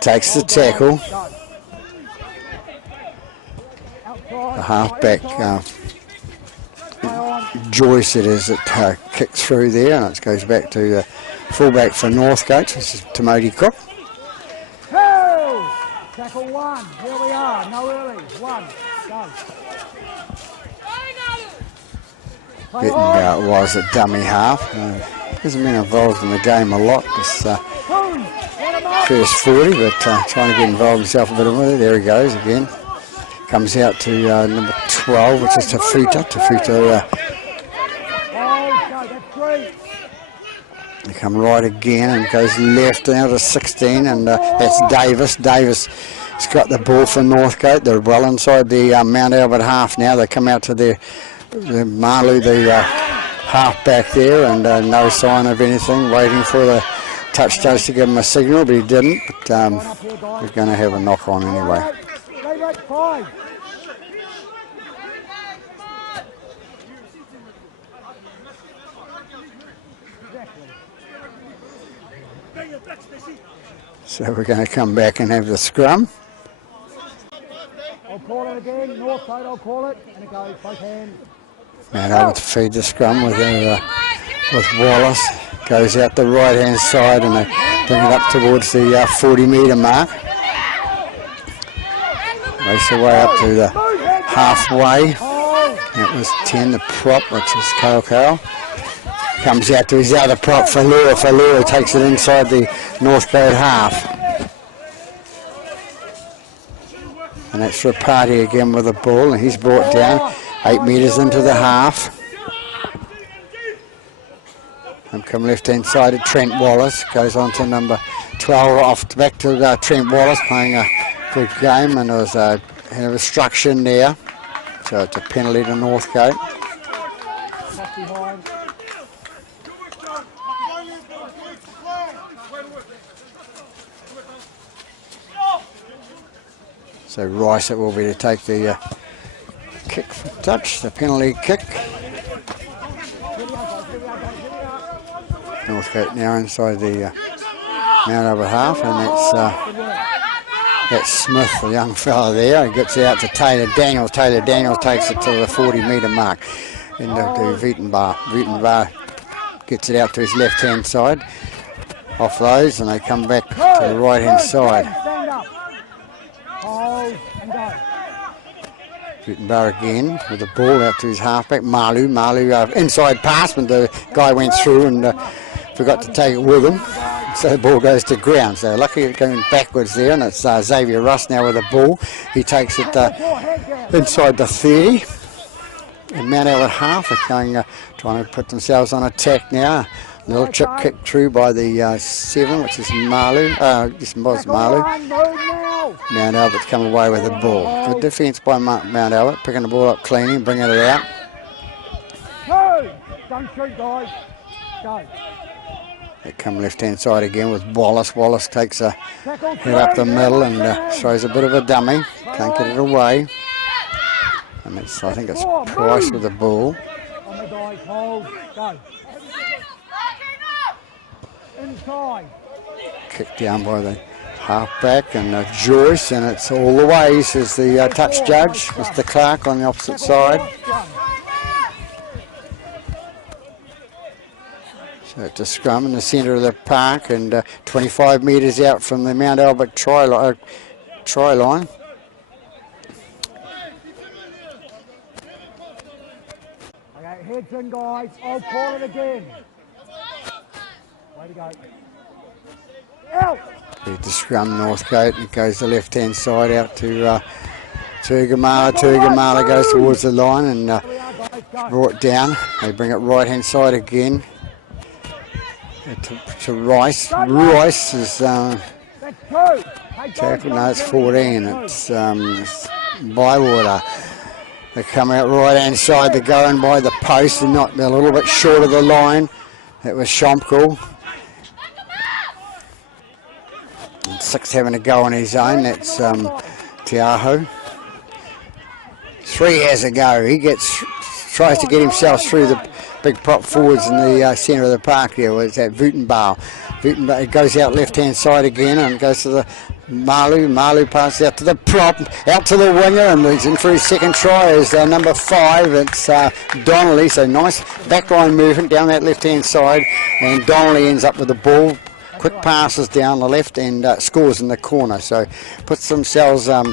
takes the tackle. The halfback, Joyce it is, that kicks through there, and it goes back to the fullback for Northcote, this is Timothy Cook. Hey! Tackle 1, here we are, no early, 1, go. Bittenbout was a dummy half. Hasn't been involved in the game a lot this first 40, but trying to get involved himself a bit with it. There he goes again. Comes out to number 12, which is Tafuta. They come right again and goes left now to 16, and that's Davis. Davis has got the ball for Northcote. They're well inside the Mount Albert half now. They come out to the Marley, the half back there, and no sign of anything, waiting for the touch judge to give him a signal, but he didn't. But we're going to have a knock on anyway. So we're going to come back and have the scrum. I'll call it again, Northcote, I'll call it, and it goes both hands. Mount Albert to feed the scrum with Wallace. Goes out the right hand side and they bring it up towards the 40 metre mark. Race away up to the halfway. That was 10, the prop, which is Kyle. Comes out to his other prop, Falura. Falura takes it inside the Northcote half. And that's for a party again with the ball, and he's brought down 8 metres into the half. And come left hand side to Trent Wallace, goes on to number 12, off back to Trent Wallace, playing a good game, and there was an obstruction there, so it's a penalty to Northcote. So Rice it will be to take the kick for touch, the penalty kick. Northcote now inside the Mount Albert half, and that's Smith, the young fella there. He gets it out to Taylor Daniels. Taylor Daniels takes it to the 40 metre mark into Wittenbar. Wittenbar gets it out to his left hand side, off those, and they come back to the right hand side. Wittenbar again with the ball out to his halfback, Malu inside pass, but the guy went through and forgot to take it with him, so the ball goes to ground. So lucky it's going backwards there, and it's Xavier Russ now with the ball. He takes it inside the 30. And Mount Albert half are going, trying to put themselves on attack now. Little chip kick through by the 7, which is Malu. This was Malu. Mount Albert's come away with the ball. Good defence by Mount Albert, picking the ball up cleanly and bringing it out. Don't shoot, guys. Go. They come left-hand side again with Wallace. Wallace takes a hit up the middle and throws a bit of a dummy. Can't get it away. And it's, I think it's Price with the ball. On the guys, hold, go. Inside. Kicked down by the halfback and Joyce, and it's all the way, says the touch judge, Mr. Clark, on the opposite side. So it's a scrum in the centre of the park and 25 metres out from the Mount Albert try line. Okay, heads in, guys. I'll call it again. Way to go. Out! With the scrum Northcote, it goes the left-hand side out to Tugamala. Tugamala goes towards the line and brought down. They bring it right-hand side again to Rice. Rice is tackle. No, it's 14. It's Bywater. They come out right-hand side. They're going by the post. They're not. They're a little bit short of the line. That was Shomkel. 6 having a go on his own. That's Tiaho. 3 has a go. He tries to get himself through the big prop forwards in the centre of the park there. Was that Vutenbauer. It goes out left-hand side again and goes to the Malu. Malu passes out to the prop, out to the winger, and he's in for his second try as number 5. It's Donnelly. So nice backline movement down that left-hand side, and Donnelly ends up with the ball. Quick passes down the left and scores in the corner. So puts themselves out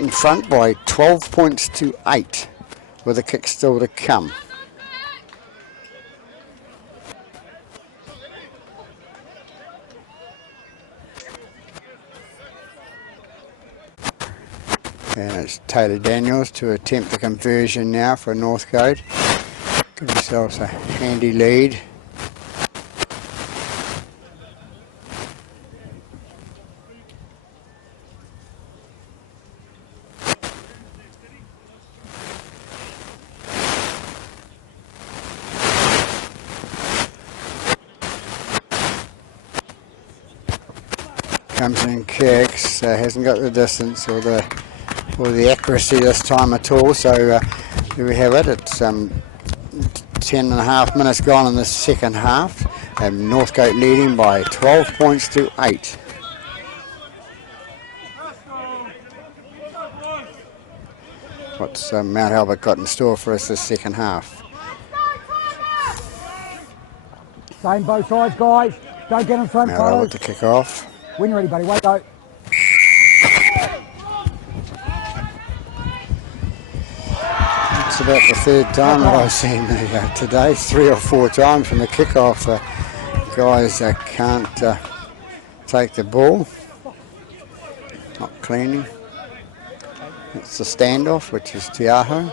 in front by 12 points to 8 with a kick still to come. And it's Taylor Daniels to attempt the conversion now for Northcote. Give themselves a handy lead. Comes in and kicks, hasn't got the distance or the accuracy this time at all. So here we have it. It's 10.5 minutes gone in the second half, and Northcote leading by 12 points to 8. What's Mount Albert got in store for us this second half? Same both sides, guys. Don't get in front, Mount Albert to kick off. When you're ready, buddy. Wait, go. It's about the third time that I've seen today, 3 or 4 times from the kickoff. Guys can't take the ball. Not cleaning. It's the standoff, which is Tiaho.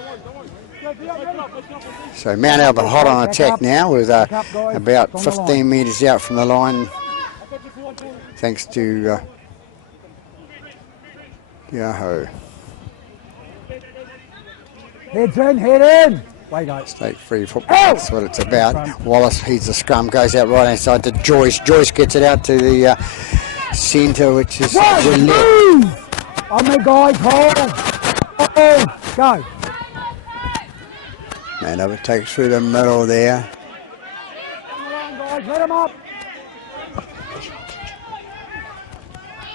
So Mount Albert hot on attack now with about 15 metres out from the line. Thanks to Tiaho. Heads in, head in. Way go. State free football, that's what it's about. Wallace, he's the scrum, goes out right hand side to Joyce. Joyce gets it out to the centre, which is the left. On the guys, hold. Go. Man, it takes through the middle there. Come along, guys, let him up.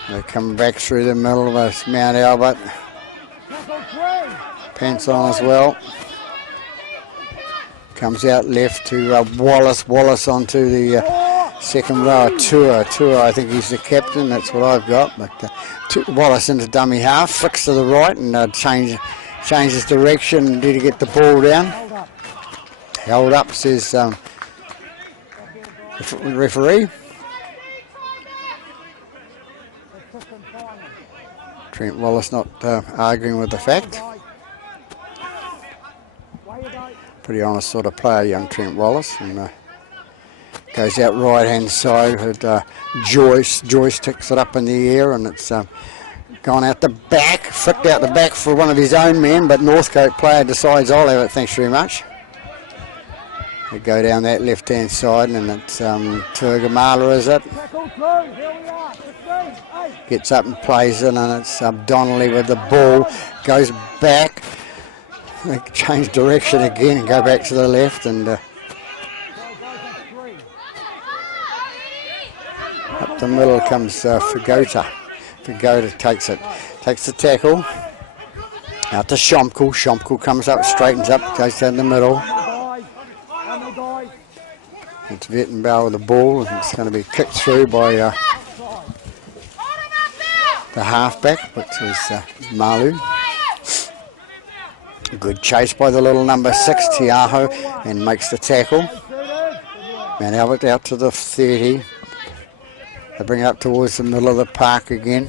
They come back through the middle of Mount Albert. Pants on as well. Comes out left to Wallace. Wallace onto the second row. Tour, I think he's the captain. That's what I've got. But Wallace into dummy half. Flicks to the right and changes direction. Did he get the ball down? Held up, says the referee. Trent Wallace not arguing with the fact. Pretty honest sort of player, young Trent Wallace. And goes out right hand side with Joyce. Joyce ticks it up in the air and it's gone out the back. Flicked out the back for one of his own men, but Northcote player decides I'll have it, thanks very much. They go down that left hand side and it's Tugamala, is it? Gets up and plays it, and it's Donnelly with the ball. Goes back. They change direction again and go back to the left. And up the middle comes Fagota. Fagota takes it. Takes the tackle. Out to Shomkel. Shomkel comes up, straightens up, goes down the middle. It's Wittenbauer with the ball, and it's going to be kicked through by the halfback, which is Malu. Good chase by the little number 6, Tiaho, and makes the tackle. Mount Albert out to the 30. They bring it up towards the middle of the park again.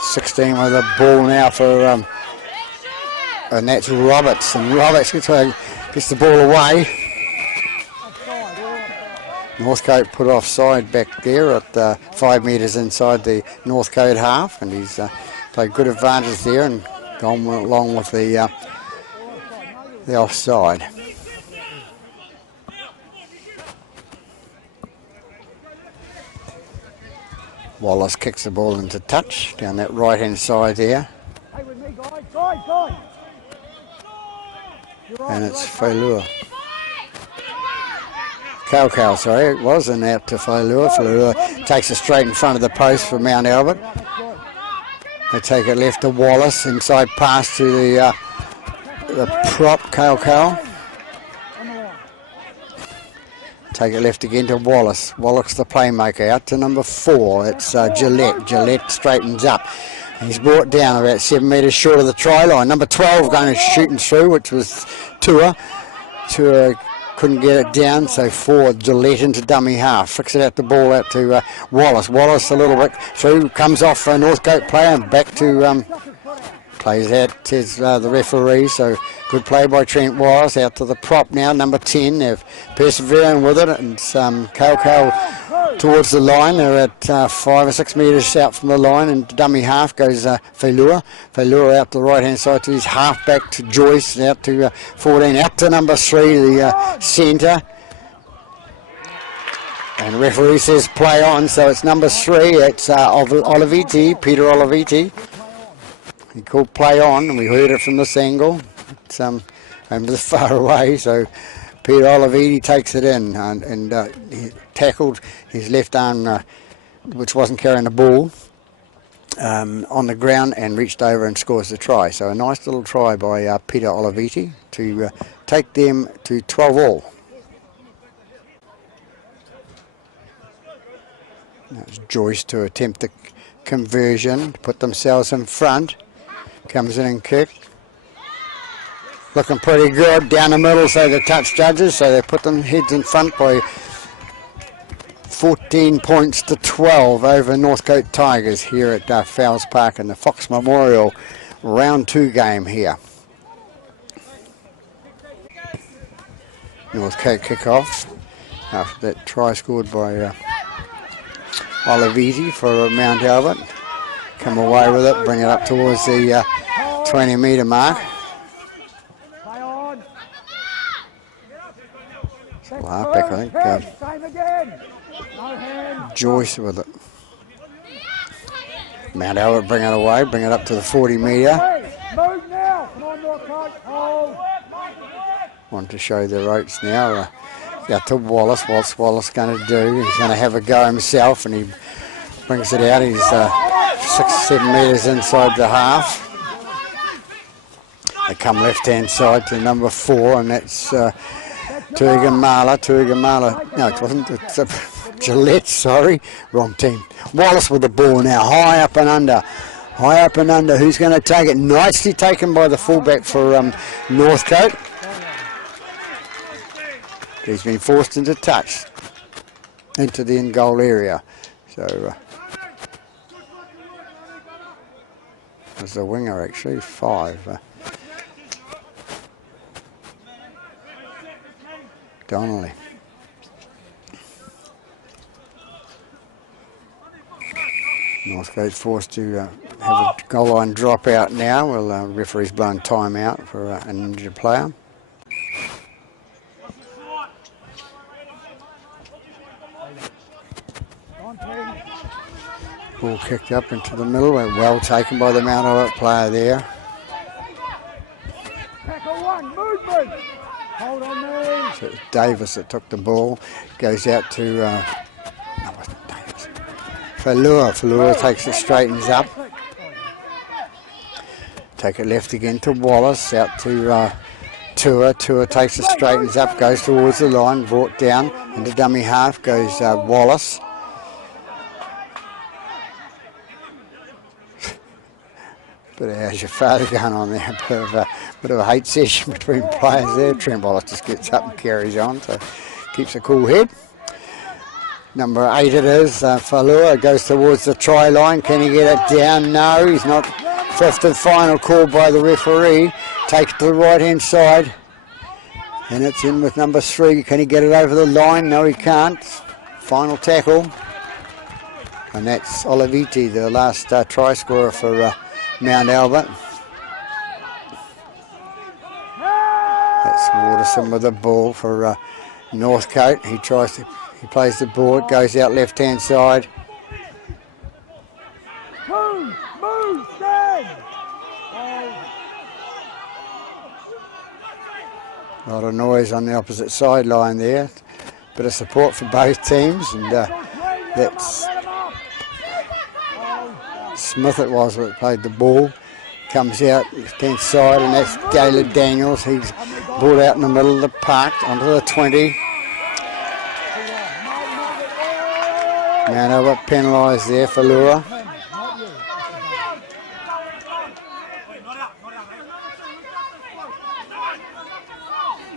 16 with the ball now for and that's Roberts, and Roberts gets the ball away. Northcote put offside back there at 5 metres inside the Northcote half, and he's played good advantage there and gone along with the offside. Wallace kicks the ball into touch down that right hand side there. And it's Failua. Cow, sorry, it was, and out to Failua. Failua takes it straight in front of the post for Mount Albert. They take it left to Wallace, inside pass to the prop, Cow. Take it left again to Wallace. Wallace the playmaker, out to number 4. It's Gillette. Gillette straightens up. He's brought down about 7 metres short of the try line. Number 12 going to shooting through, which was Tua. Tua couldn't get it down, so 4, Gillette into dummy half. Flicks it out the ball out to Wallace. Wallace a little bit through, comes off a Northcote player and back to plays out, says the referee, so good play by Trent Wallace. Out to the prop now, number 10. They're persevering with it, and Cow towards the line. They're at 5 or 6 metres out from the line, and dummy half goes Failua. Failua out the right hand side to his half back to Joyce, out to 14, out to number 3, the centre. And the referee says play on, so it's number 3. It's Oliviti, Peter Oliviti. He called play on, and we heard it from this angle. It's this far away, so Peter Oliviti takes it in and he tackled his left arm, which wasn't carrying the ball, on the ground, and reached over and scores the try. So a nice little try by Peter Oliviti to take them to 12-all. That's Joyce to attempt the conversion, to put themselves in front. Comes in and kicked. Looking pretty good down the middle, so the touch judges, so they put them heads in front by 14 points to 12 over Northcote Tigers here at Fowles Park in the Fox Memorial round 2 game here. Northcote kick-off after that try scored by Oliviti for Mount Albert. Come away with it, bring it up towards the 20 metre mark. Halfback, I think. Joyce with it. Mount Albert bring it away, bring it up to the 40 metre. Want to show the ropes now. Out to Wallace. What's Wallace going to do? He's going to have a go himself, and he brings it out. He's 6-7 metres inside the half. They come left-hand side to number 4, and that's Tuigamala. No, it wasn't. It's Gillette, sorry. Wrong team. Wallace with the ball now, high up and under. High up and under. Who's going to take it? Nicely taken by the fullback for Northcote. He's been forced into touch, into the in-goal area. So, there's a winger actually, 5. Donnelly. Northcote forced to have a goal line drop out now. Well, referee's blown time out for an injured player. Ball kicked up into the middle, well taken by the Mount Albert player there. So it's Davis that took the ball, goes out to Failua. Failua takes it, straightens up. Take it left again to Wallace, out to Tour. Tour takes it, straightens up, goes towards the line, brought down into dummy half goes Wallace. But how's your father going on there? Bit of a hate session between players there. Trent Wallace just gets up and carries on, so keeps a cool head. Number 8 it is, Falua goes towards the try line. Can he get it down? No, he's not. Fifth and final call by the referee. Take it to the right hand side. And it's in with number 3. Can he get it over the line? No, he can't. Final tackle. And that's Oliviti, the last try scorer for Mount Albert. That's Waterson with the ball for Northcote. He plays the ball, it goes out left hand side. A lot of noise on the opposite sideline there. Bit of support for both teams, and that's Smith it was that played the ball. Comes out left hand side, and that's Gaylord Daniels. He's brought out in the middle of the park onto the 20. Mount Albert penalised there for Lura.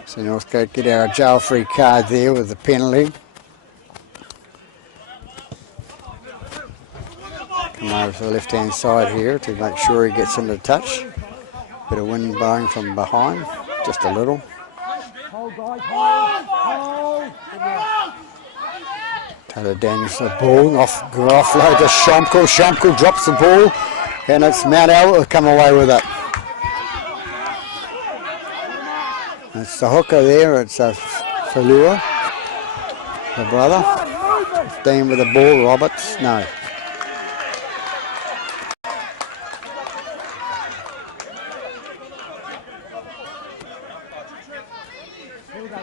So Northcote get our jail-free card there with the penalty. Come over to the left-hand side here to make sure he gets into touch. Bit of wind blowing from behind, just a little. Taylor Daniels the ball, offload to Schomkel. Schomkel drops the ball, and it's Mount Albert will come away with it. It's the hooker there, it's Falua, the brother. 15 with the ball, Roberts, no.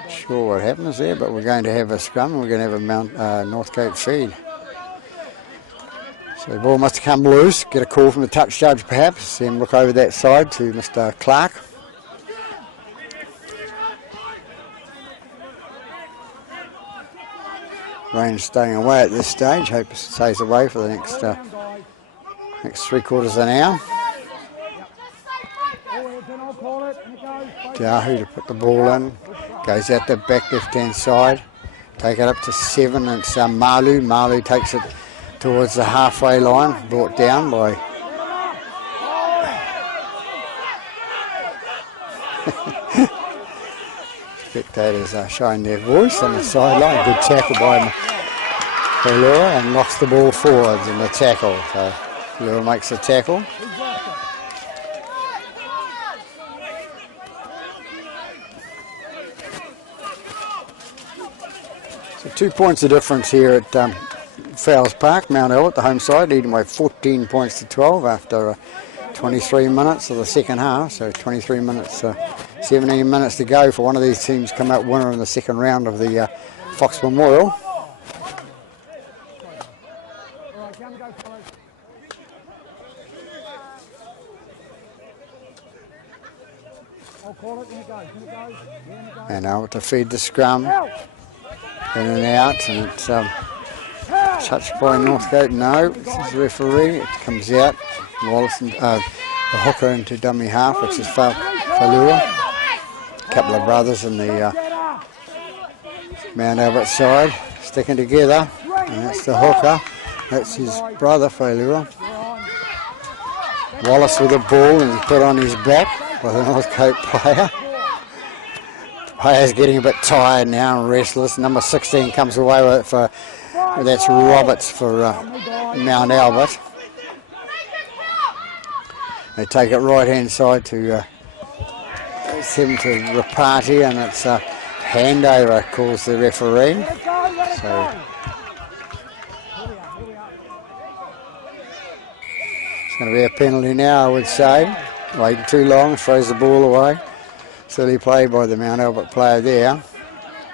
Sure what happens there, but we're going to have a scrum and we're going to have a Northcote feed. So the ball must have come loose, get a call from the touch judge perhaps, see him look over that side to Mr. Clark. Rain staying away at this stage, hope it stays away for the next 3/4 of an hour. Dahu to put the ball in, goes out the back left hand side, take it up to 7, and it's Malu. Malu takes it towards the halfway line, brought down by spectators are showing their voice on the sideline. Good tackle by Lura and knocks the ball forwards in the tackle. So Lura makes the tackle. So 2 points of difference here at Fowles Park, Mount Albert, the home side, leading by 14 points to 12 after 23 minutes of the second half. So 23 minutes, 17 minutes to go for one of these teams come out winner in the second round of the Fox Memorial. And now to feed the scrum, in and out, and it's touched by Northcote. No, this is the referee. It comes out. Wallace, the hooker into dummy half, which is Falua. A couple of brothers in the Mount Albert side sticking together, and that's the hooker. That's his brother Falua. Wallace with the ball and put on his back by the Northcote player. The player's getting a bit tired now and restless. Number 16 comes away with it for, that's Roberts for Mount Albert. They take it right hand side to him to Rapati, and it's a handover, calls the referee. So it's going to be a penalty now, I would say. Waiting too long, throws the ball away. Silly play by the Mount Albert player there,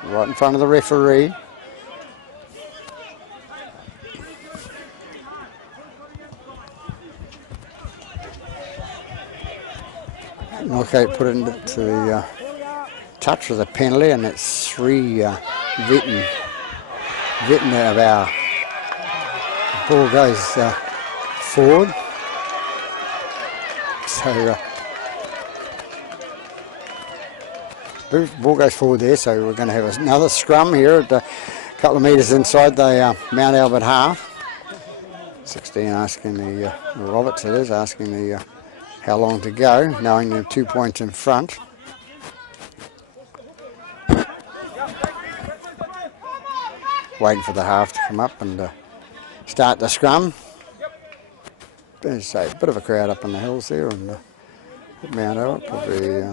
right in front of the referee. Northcote put into the touch with a penalty, and it's 3 Vetting of our ball goes forward. So ball goes forward there, so we're going to have another scrum here at a couple of metres inside the Mount Albert half. 16 asking the Roberts, it is, asking the how long to go, knowing they're 2 points in front. Waiting for the half to come up and start the scrum. There's a bit of a crowd up in the hills there on Mount Albert, probably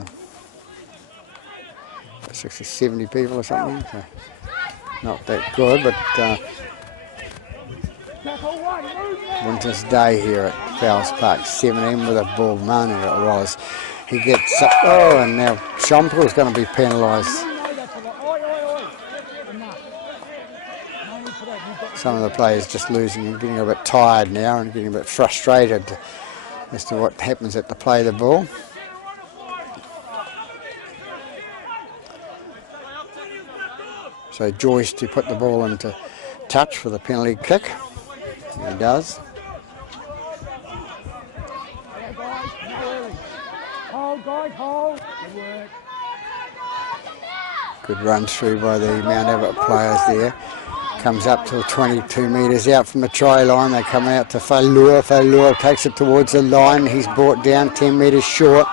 60, 70 people or something. So not that good, but winter's day here at Fowles Park. 17 with a ball, Manu it was. He gets up, and now Schomkel's going to be penalised. Some of the players just losing and getting a bit tired now and getting a bit frustrated as to what happens at the play of the ball. So Joyce to put the ball into touch for the penalty kick. He does. Good run through by the Mount Albert players there. Comes up to 22 metres out from the try line. They're coming out to Failua. Failua takes it towards the line. He's brought down 10 metres short.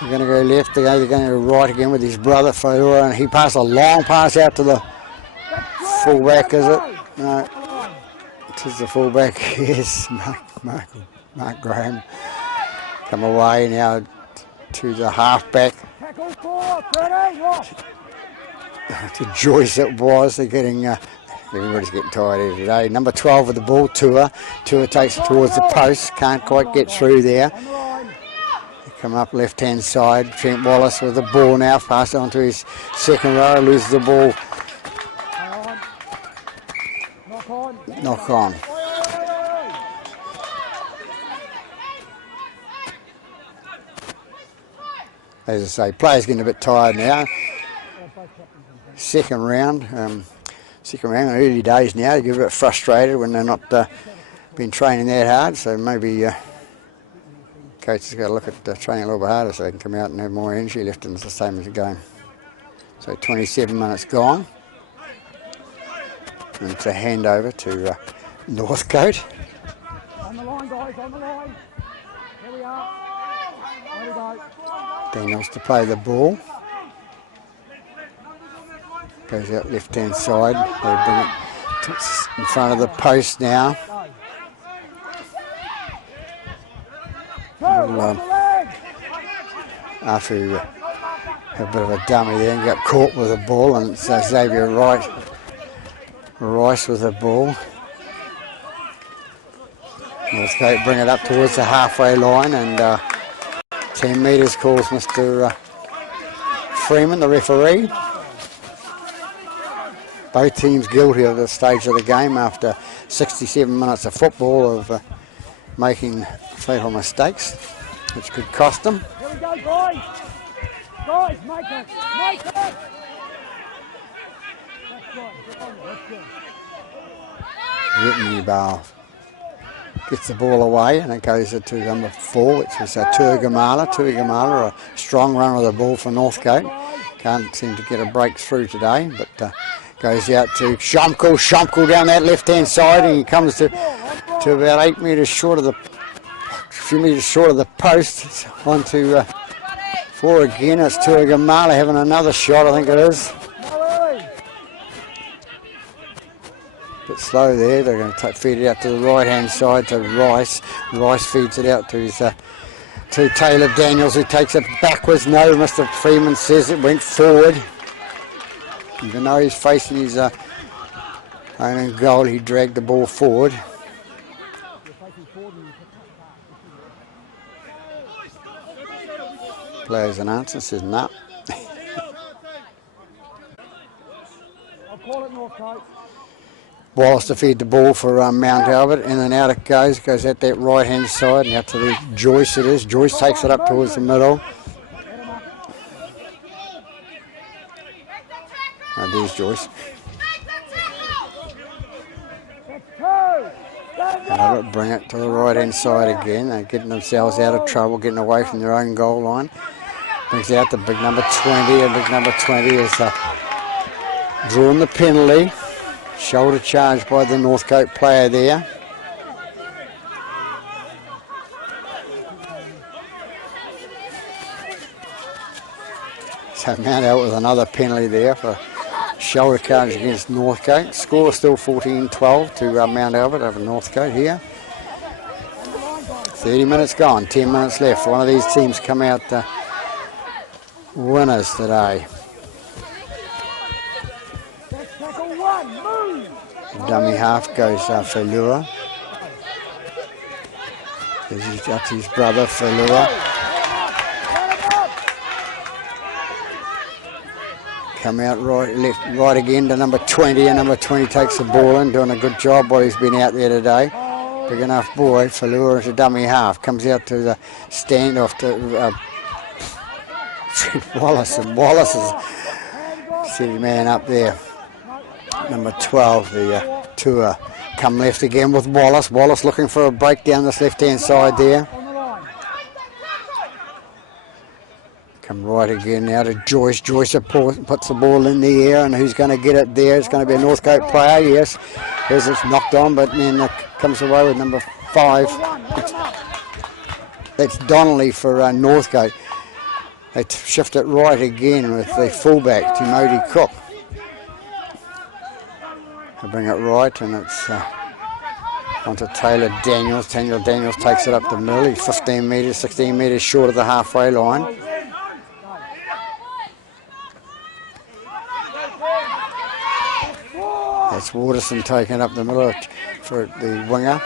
They're going to go left. They're going to go right again with his brother Failua. And he passed a long pass out to the fullback, is it? No. It is the fullback. Yes, Mark Graham. Come away now to the halfback. To Joyce it was. They're getting... everybody's getting tired here today. Number 12 with the ball, Tua. Tua takes it towards the post. Can't quite get through there. They come up left-hand side. Trent Wallace with the ball now. Pass it on to his second row. Loses the ball. Knock on. As I say, players getting a bit tired now. Second round, early days now. They get a bit frustrated when they're not been training that hard. So maybe coach has got to look at training a little bit harder so they can come out and have more energy left, and it's the same as the game. So 27 minutes gone. And it's a handover to Northcote. On the line, guys, on the line. Here we are. There we go. Daniels to play the ball. Goes out left-hand side. They bring it in front of the post now. After he had a bit of a dummy there and got caught with the ball, and it's Xavier Rice with the ball. Northcote bring it up towards the halfway line, and 10 metres calls Mr. Freeman, the referee. Both teams guilty at this stage of the game after 67 minutes of football of making fatal mistakes, which could cost them. Here we go, guys. Guys, make it. Make it. That's right. Get on there. That's good. Rittenby gets the ball away, and it goes to number 4, which is Tuigamala. Tuigamala, a strong run with the ball for Northcote. Can't seem to get a breakthrough today, but goes out to Schomkel. Schomkel down that left-hand side, and he comes to about 8 metres short of the, a few metres short of the post. It's on to 4 again. It's Tuigamala having another shot, I think it is. Bit slow there. They're going to feed it out to the right-hand side to Rice. Rice feeds it out to his to Taylor Daniels, who takes it backwards. No, Mr. Freeman says it went forward. Even though he's facing his own goal, he dragged the ball forward. Players and answer says no. I'll call it Northcote. Wallace to feed the ball for Mount Albert. In and out it goes out that right hand side and out to the Joyce it is. Joyce takes it up towards the middle. Oh, there's Joyce. Albert bring it to the right hand side again. They're getting themselves out of trouble, getting away from their own goal line. Brings out the big number 20, and big number 20 is drawing the penalty. Shoulder charge by the Northcote player there. So Mount Albert with another penalty there for shoulder charge against Northcote. Score still 14-12 to Mount Albert over Northcote here. 30 minutes gone, 10 minutes left. One of these teams come out winners today. Dummy half goes for Lua. That's his brother for Lua. Come out right again to number 20, and number 20 takes the ball in, doing a good job while he's been out there today. Big enough boy for Lua as a dummy half. Comes out to the standoff to Wallace, and Wallace is city man up there. Number 12, the tour. Come left again with Wallace. Wallace looking for a break down this left-hand side there. Come right again now to Joyce. Joyce puts the ball in the air, and who's going to get it there? It's going to be a Northcote player, yes. As it's knocked on, but then comes away with number 5. That's Donnelly for Northcote. They shift it right again with the fullback, Timothy Cook. They bring it right, and it's onto Taylor Daniels. Taylor Daniels takes it up the middle. He's 15 metres, 16 metres short of the halfway line. That's Waterson taking up the middle for the winger.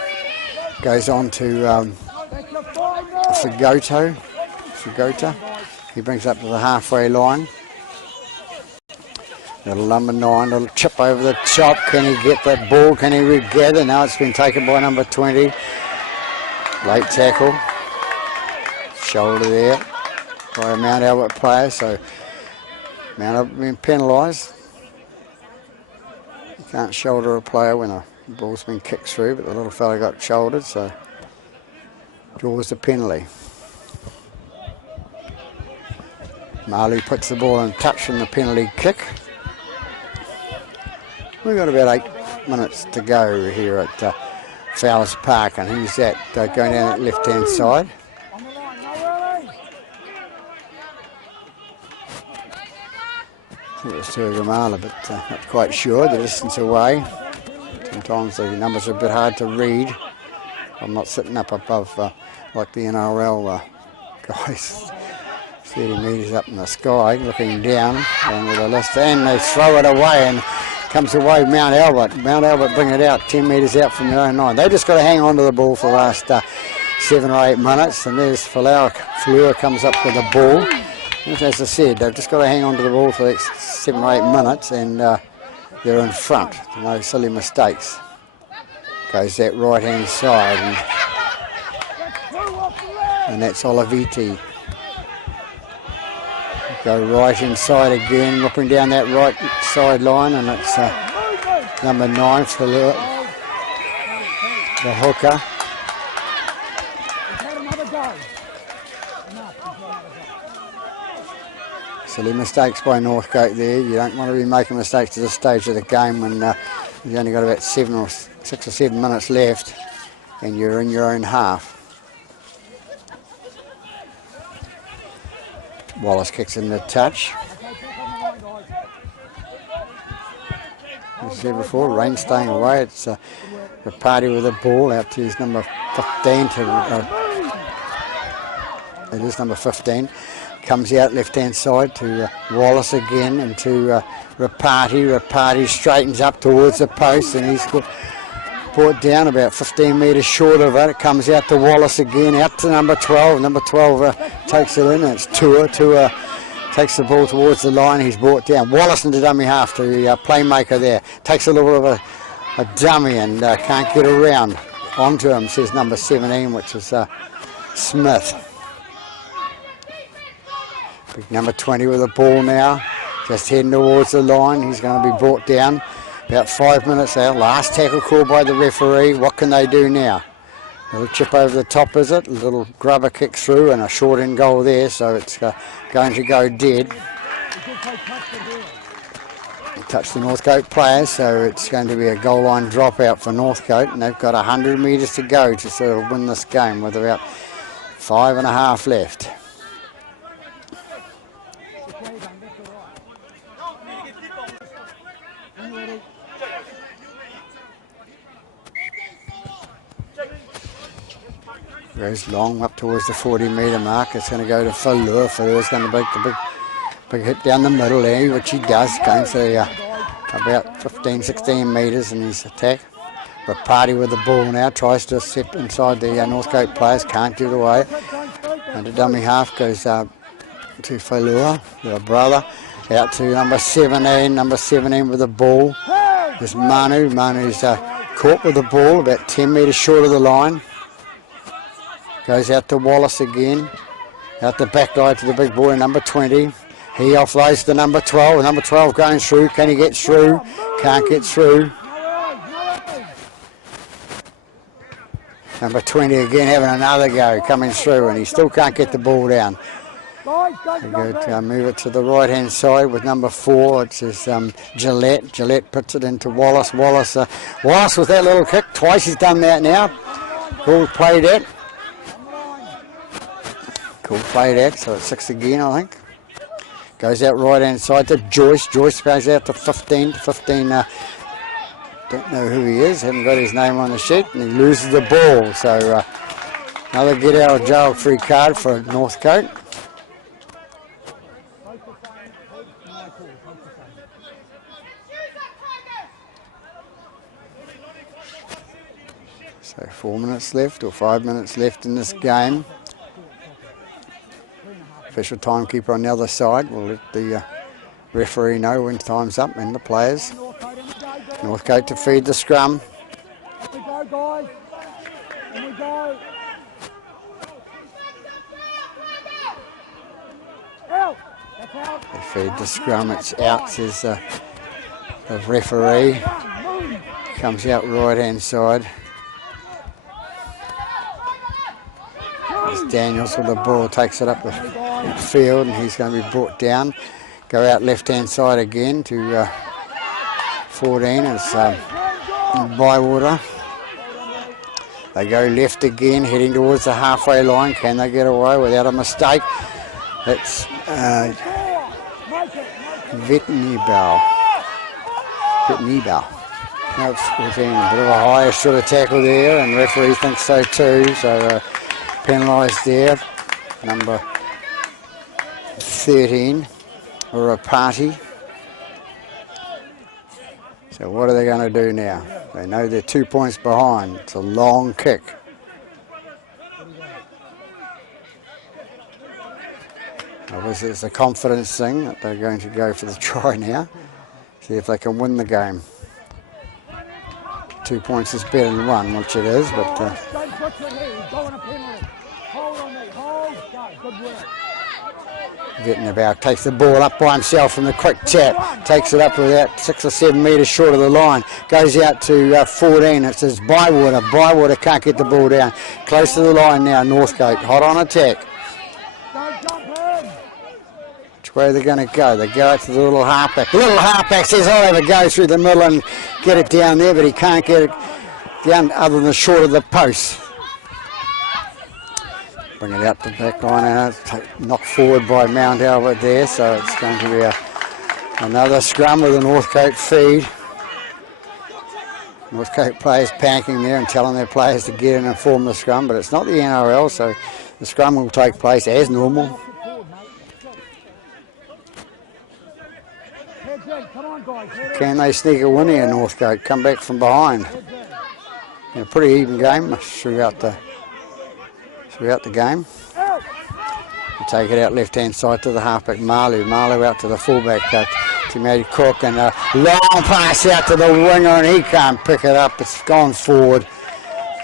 Goes on to Fagota. He brings up to the halfway line. Little number 9, little chip over the top. Can he get that ball? Can he regather? Now it's been taken by number 20. Late tackle. Shoulder there by a Mount Albert player. So Mount Albert being penalised. You can't shoulder a player when a ball's been kicked through, but the little fella got shouldered, so draws the penalty. Marley puts the ball in touch from the penalty kick. We've got about 8 minutes to go here at Fowles Park, and who's that going down that left-hand side? I think it was Tuagamala, but not quite sure. The distance away. Sometimes the numbers are a bit hard to read. I'm not sitting up above like the NRL guys. 30 metres up in the sky, looking down with a list, and they throw it away, and comes away Mount Albert. Mount Albert bring it out 10 metres out from their own line. They've just got to hang on to the ball for the last 7 or 8 minutes, and there's Fleur comes up with the ball. As I said, they've just got to hang on to the ball for the next 7 or 8 minutes, and they're in front. No silly mistakes. Goes that right-hand side, and that's Oliviti. Go right inside again, looking down that right sideline, and it's number 9 for the hooker. Silly mistakes by Northcote there. You don't want to be making mistakes at this stage of the game when you've only got about 6 or 7 minutes left, and you're in your own half. Wallace kicks in the touch. As I said before, rain staying away. It's a party with the ball out to his number 15. It is number 15. Comes out left-hand side to Wallace again, and to Rapati. Rapati straightens up towards the post, and he's brought down about 15 metres short of it. It comes out to Wallace again, out to number 12. Number 12 takes it in. It's Tua. Tua takes the ball towards the line. He's brought down. Wallace into dummy half to the playmaker there. Takes a little bit of a dummy and can't get around. Onto him, says number 17, which is Smith. Big number 20 with the ball now, just heading towards the line. He's going to be brought down. About 5 minutes out. Last tackle call by the referee. What can they do now? A little chip over the top, is it? A little grubber kick through and a short end goal there, so it's going to go dead. Touch the Northcote players, so it's going to be a goal line dropout for Northcote, and they've got 100 metres to go to sort of win this game with about 5.5 left. Goes long up towards the 40-metre mark. It's going to go to Falur. Falur's going to make the big hit down the middle there, which he does, going to about 15-16 metres in his attack. Rapati with the ball now, tries to step inside the Northcote players, can't get away. And the dummy half goes to Falur, their brother, out to number 17 with the ball. There's Manu. Manu's caught with the ball, about 10 metres short of the line. Goes out to Wallace again. Out the back line to the big boy, number 20. He offloads to number 12. Number 12 going through. Can he get through? Can't get through. Number 20 again having another go, coming through, and he still can't get the ball down. We go to move it to the right-hand side with number 4. It's Gillette. Gillette puts it into Wallace. Wallace with that little kick. Twice he's done that now. Cool played it. Cool play that, so it's 6 again, I think. Goes out right hand side to Joyce. Joyce goes out to 15. 15, don't know who he is, haven't got his name on the sheet, and he loses the ball. So another get out of jail free card for Northcote. So 4 minutes left, or 5 minutes left in this game. Official timekeeper on the other side will let the referee know when time's up and the players. Northcote to feed the scrum. Here we go, guys. Here we go. Out. That's out. They feed the scrum. It's out, says the referee. Comes out right hand side. As Daniels with the ball takes it up the field, and he's going to be brought down. Go out left hand side again to 14. It's Bywater. They go left again, heading towards the halfway line. Can they get away without a mistake? It's Vitnibal. No, it's 14. A bit of a higher sort of tackle there, and referee thinks so too. So penalised there. Number 13, or a party. So what are they going to do now? They know they're 2 points behind. It's a long kick. Obviously it's a confidence thing that they're going to go for the try now. See if they can win the game. 2 points is better than 1, which it is, but Vittenbow takes the ball up by himself from the quick tap, takes it up about 6 or 7 metres short of the line, goes out to 14. It says Bywater. Bywater can't get the ball down. Close to the line now, Northcote, hot on attack. Which way are they going to go? They go out to the little halfback. The little halfback says, I'll have a go through the middle and get it down there, but he can't get it down other than short of the post. Bring it out the back line and knocked forward by Mount Albert there, so it's going to be another scrum with a Northcote feed. Northcote players panicking there and telling their players to get in and form the scrum, but it's not the NRL, so the scrum will take place as normal. Can they sneak a win here, Northcote? Come back from behind. A pretty even game throughout the game. We'll take it out left hand side to the halfback Marley. Marley out to the fullback to Matty Cook, and a long pass out to the winger, and he can't pick it up. It's gone forward.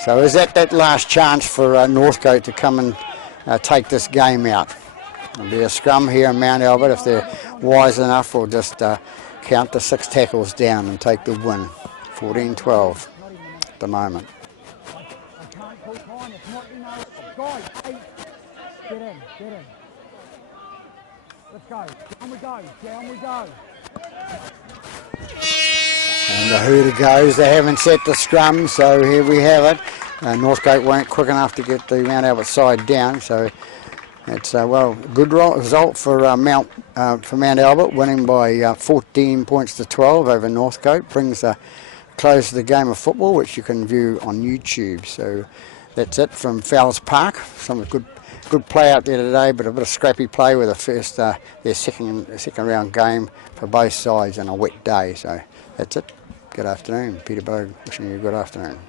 So is that last chance for Northcote to come and take this game out? There'll be a scrum here in Mount Albert if they're wise enough, or just count the 6 tackles down and take the win. 14-12 at the moment. Get in. Let's go. Down we go. And the hooter goes. They haven't set the scrum, so here we have it. Northcote weren't quick enough to get the Mount Albert side down, so it's a good result for Mount Albert, winning by 14 points to 12 over Northcote. Brings close to the game of football, which you can view on YouTube. So that's it from Fowles Park. Some good play out there today, but a bit of scrappy play with their second round game for both sides on a wet day. So that's it. Good afternoon. Peter Bogue wishing you a good afternoon.